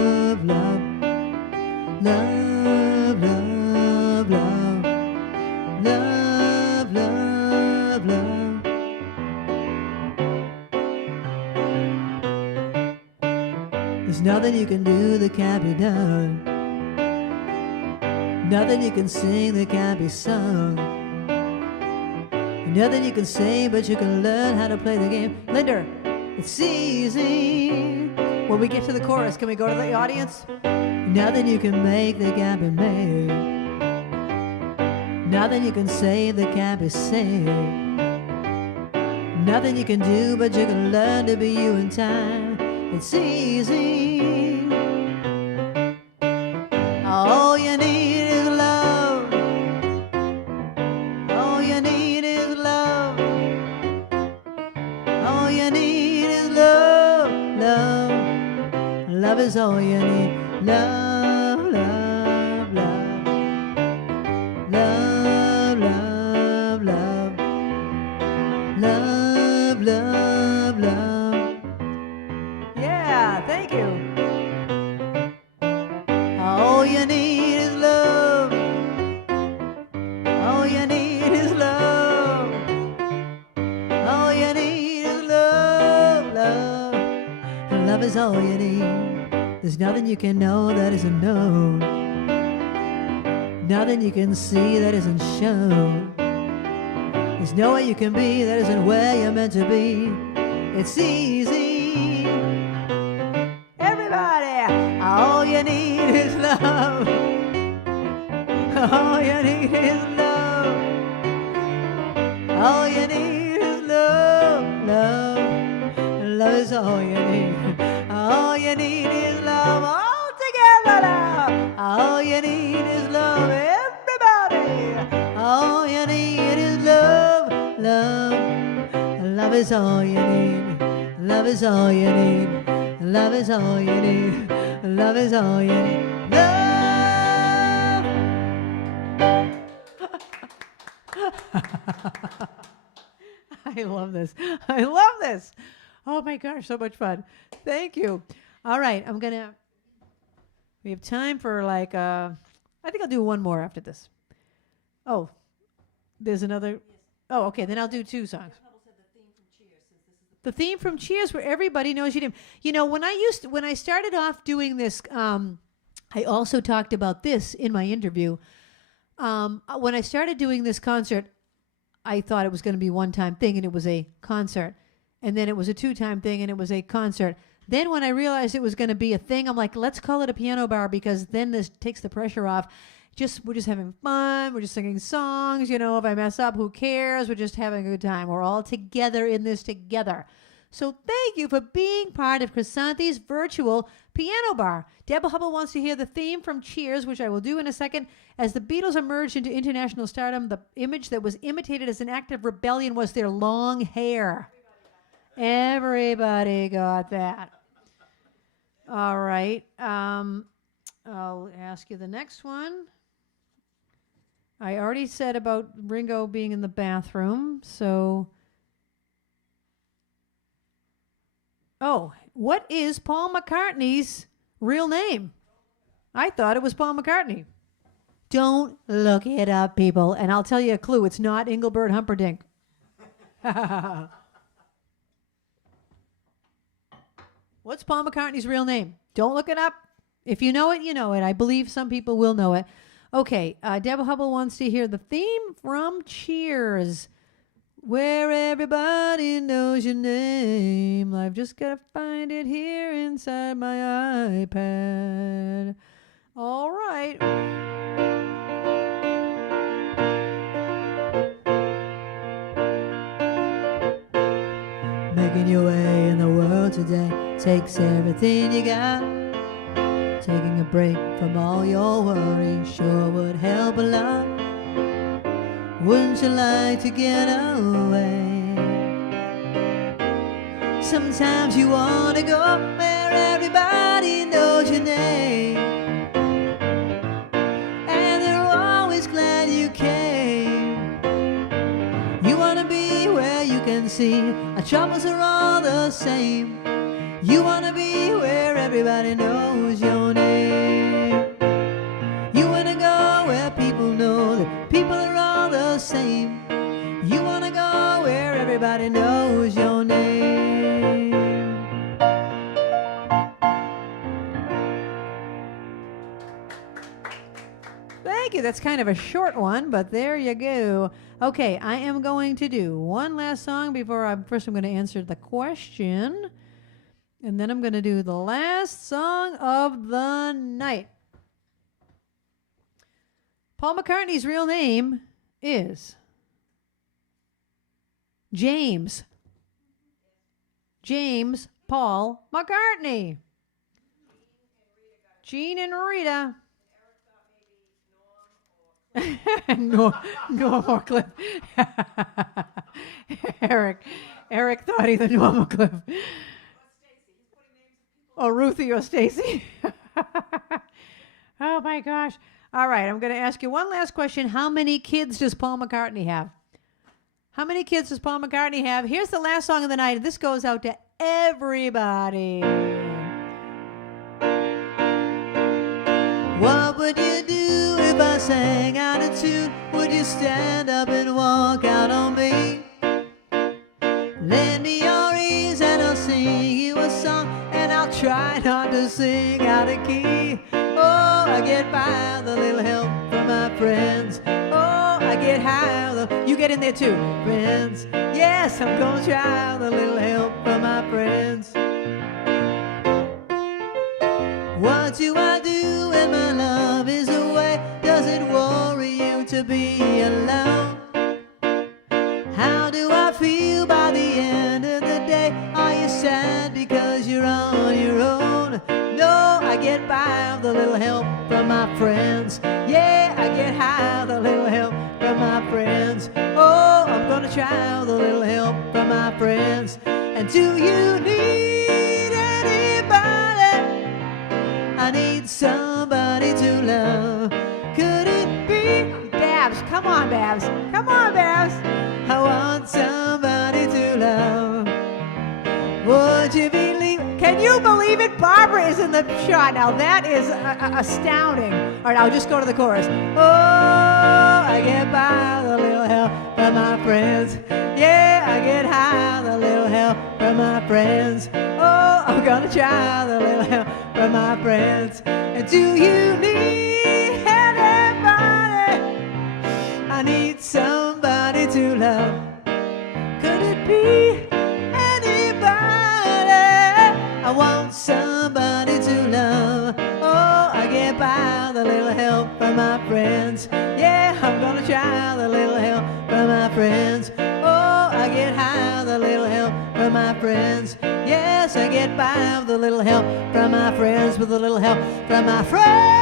There's nothing you can do that can't be done. Nothing you can sing that can't be sung. Nothing you can say, but you can learn how to play the game. Linder, it's easy. When we get to the chorus, can we go to the audience? Nothing you can make that can't be made. Nothing you can say that can't be said. Nothing you can do, but you can learn to be you in time. It's easy. All you need is love. All you need is love. All you need is love. Love. Love is all you need. Love, love, love. Love, love, love. Love, love, love. Yeah, thank you. All you need is love. All you need is love. All you need is love, love. Love is all you need. There's nothing you can know that isn't known. Nothing you can see that isn't shown. There's no way you can be that isn't where you're meant to be. It's easy. Everybody. All you need is love. All you need is love. All you need is love, love. Love is all you need. All you need is love. All together now. All you need is love. Everybody. All you need is love, love. Love is all you need. Love is all you need. Love is all you need. Love is all you need. Love. I love this. I love this. Oh my gosh, so much fun. Thank you. All right, we have time for like, I think I'll do one more after this. Oh, there's another. Oh, okay, then I'll do two songs. The theme from Cheers, where everybody knows your name. You know, when I started off doing this, I also talked about this in my interview. When I started doing this concert, I thought it was going to be a one-time thing, and it was a concert. And then it was a two-time thing, and it was a concert. Then when I realized it was going to be a thing, I'm like, let's call it a piano bar, because then this takes the pressure off. We're just having fun. We're just singing songs. You know, if I mess up, who cares? We're just having a good time. We're all together in this together. So thank you for being part of Krisanthi's virtual piano bar. Deborah Hubble wants to hear the theme from Cheers, which I will do in a second. As the Beatles emerged into international stardom, the image that was imitated as an act of rebellion was their long hair. Everybody got that. All right. I'll ask you the next one. I already said about Ringo being in the bathroom, so... Oh, what is Paul McCartney's real name? I thought it was Paul McCartney. Don't look it up, people. And I'll tell you a clue. It's not Engelbert Humperdinck. What's Paul McCartney's real name? Don't look it up. If you know it, you know it. I believe some people will know it. Okay, Deborah Hubble wants to hear the theme from Cheers, where everybody knows your name. I've just got to find it here inside my iPad. All right. Making your way in the world today takes everything you got. Taking a break from all your worries sure would help a lot. Wouldn't you like to get away? Sometimes you want to go where everybody knows your name, and they're always glad you came. You want to be where you can see our troubles are all the same. You want to be where everybody knows your name. You want to go where people know that people are all the same. You want to go where everybody knows your name. thank you. That's kind of a short one, but there you go. Okay, I am going to do one last song before I'm going to answer the question. And then I'm going to do the last song of the night. Paul McCartney's real name is James Paul McCartney. Gene and Rita. Normal Cliff. Eric thought he the normal Cliff. Oh, Ruthie or Stacy. Oh my gosh. All right, I'm going to ask you one last question. How many kids does Paul McCartney have? How many kids does Paul McCartney have? Here's the last song of the night. This goes out to everybody. What would you do if I sang out of tune? Would you stand up and walk out on me? Lend me your ears and I'll sing you a song, and I'll try not to sing out of key. Oh, I get by with a little help from my friends. Oh, I get high with a... You get in there too, friends. Yes, I'm gonna try with a little help from my friends. What do I do when my love is away? Does it worry you to be alone? How do I feel by the end of the day? Are you sad because you're on your own? No, I get by with a little help from my friends. Yeah, I get high with a little help from my friends. Oh, I'm gonna try with a little help from my friends. And do you need anybody? I need somebody to love. Could it be? Babs, come on, Babs. Come on, Babs. I want somebody to love. Would you believe? Can you believe it? Barbara is in the shot. Now that is astounding. All right, I'll just go to the chorus. Oh, I get by with a little help from my friends. Yeah, I get high with a little help from my friends. Oh, I'm gonna try with a little help from my friends. And do you need anybody? I need somebody to love. Could it be anybody? I want somebody to love. Oh, I get by with a little help from my friends. Yeah, I'm gonna try with a little help from my friends. Oh, I get high with a little help from my friends. Yes, I get by with a little help from my friends, with a little help from my friends.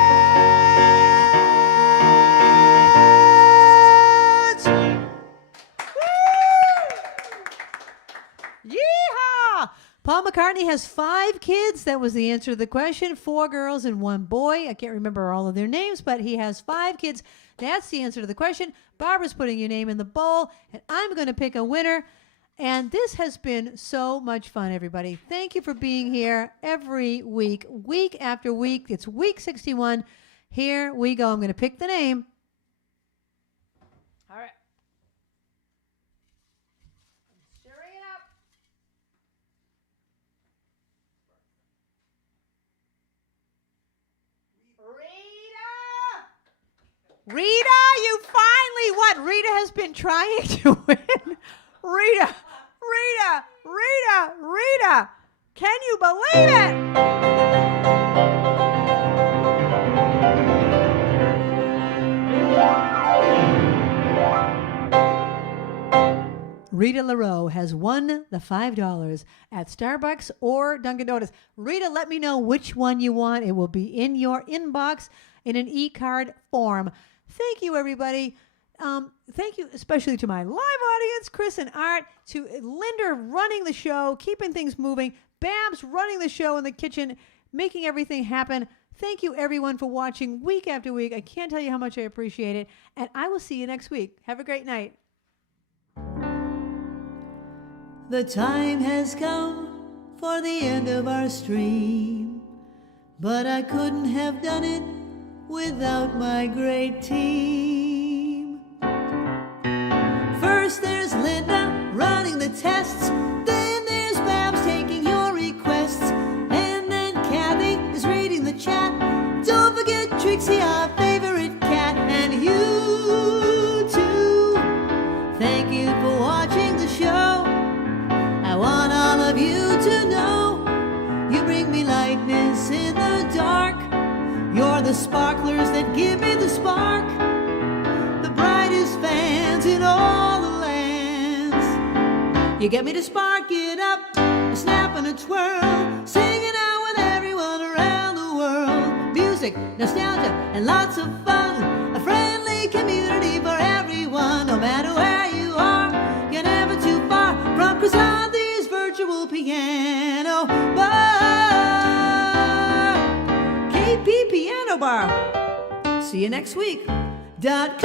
Yeehaw! Paul McCartney has 5 kids. That was the answer to the question. 4 girls and 1 boy. I can't remember all of their names, but he has 5 kids. That's the answer to the question. Barbara's putting your name in the bowl, and I'm going to pick a winner. And this has been so much fun, everybody. Thank you for being here every week, week after week. It's week 61. Here we go. I'm going to pick the name. All right. I'm stirring it up. Rita, you finally won. Rita has been trying to win. Rita. Can you believe it? Rita LaRoe has won the $5 at Starbucks or Dunkin' Donuts. Rita, let me know which one you want. It will be in your inbox in an e-card form. Thank you, everybody. Thank you especially to my live audience, Chris and Art, to Linda running the show, keeping things moving, Babs running the show in the kitchen, making everything happen. Thank you, everyone, for watching week after week. I can't tell you how much I appreciate it, and I will see you next week. Have a great night. The time has come for the end of our stream, but I couldn't have done it without my great team. First there's Linda running the tests, then there's Babs taking your requests, and then Kathy is reading the chat. Don't forget Trixie, our favorite cat, and me lightness in the dark. You're the sparklers that give me the spark, the brightest fans in all the lands. You get me to spark it up, a snap and a twirl, singing out with everyone around the world. Music, nostalgia, and lots of fun, a friendly community for everyone. No matter where you are, you're never too far from Krisanthi's virtual piano bar. KP Piano Bar. See you next week. .com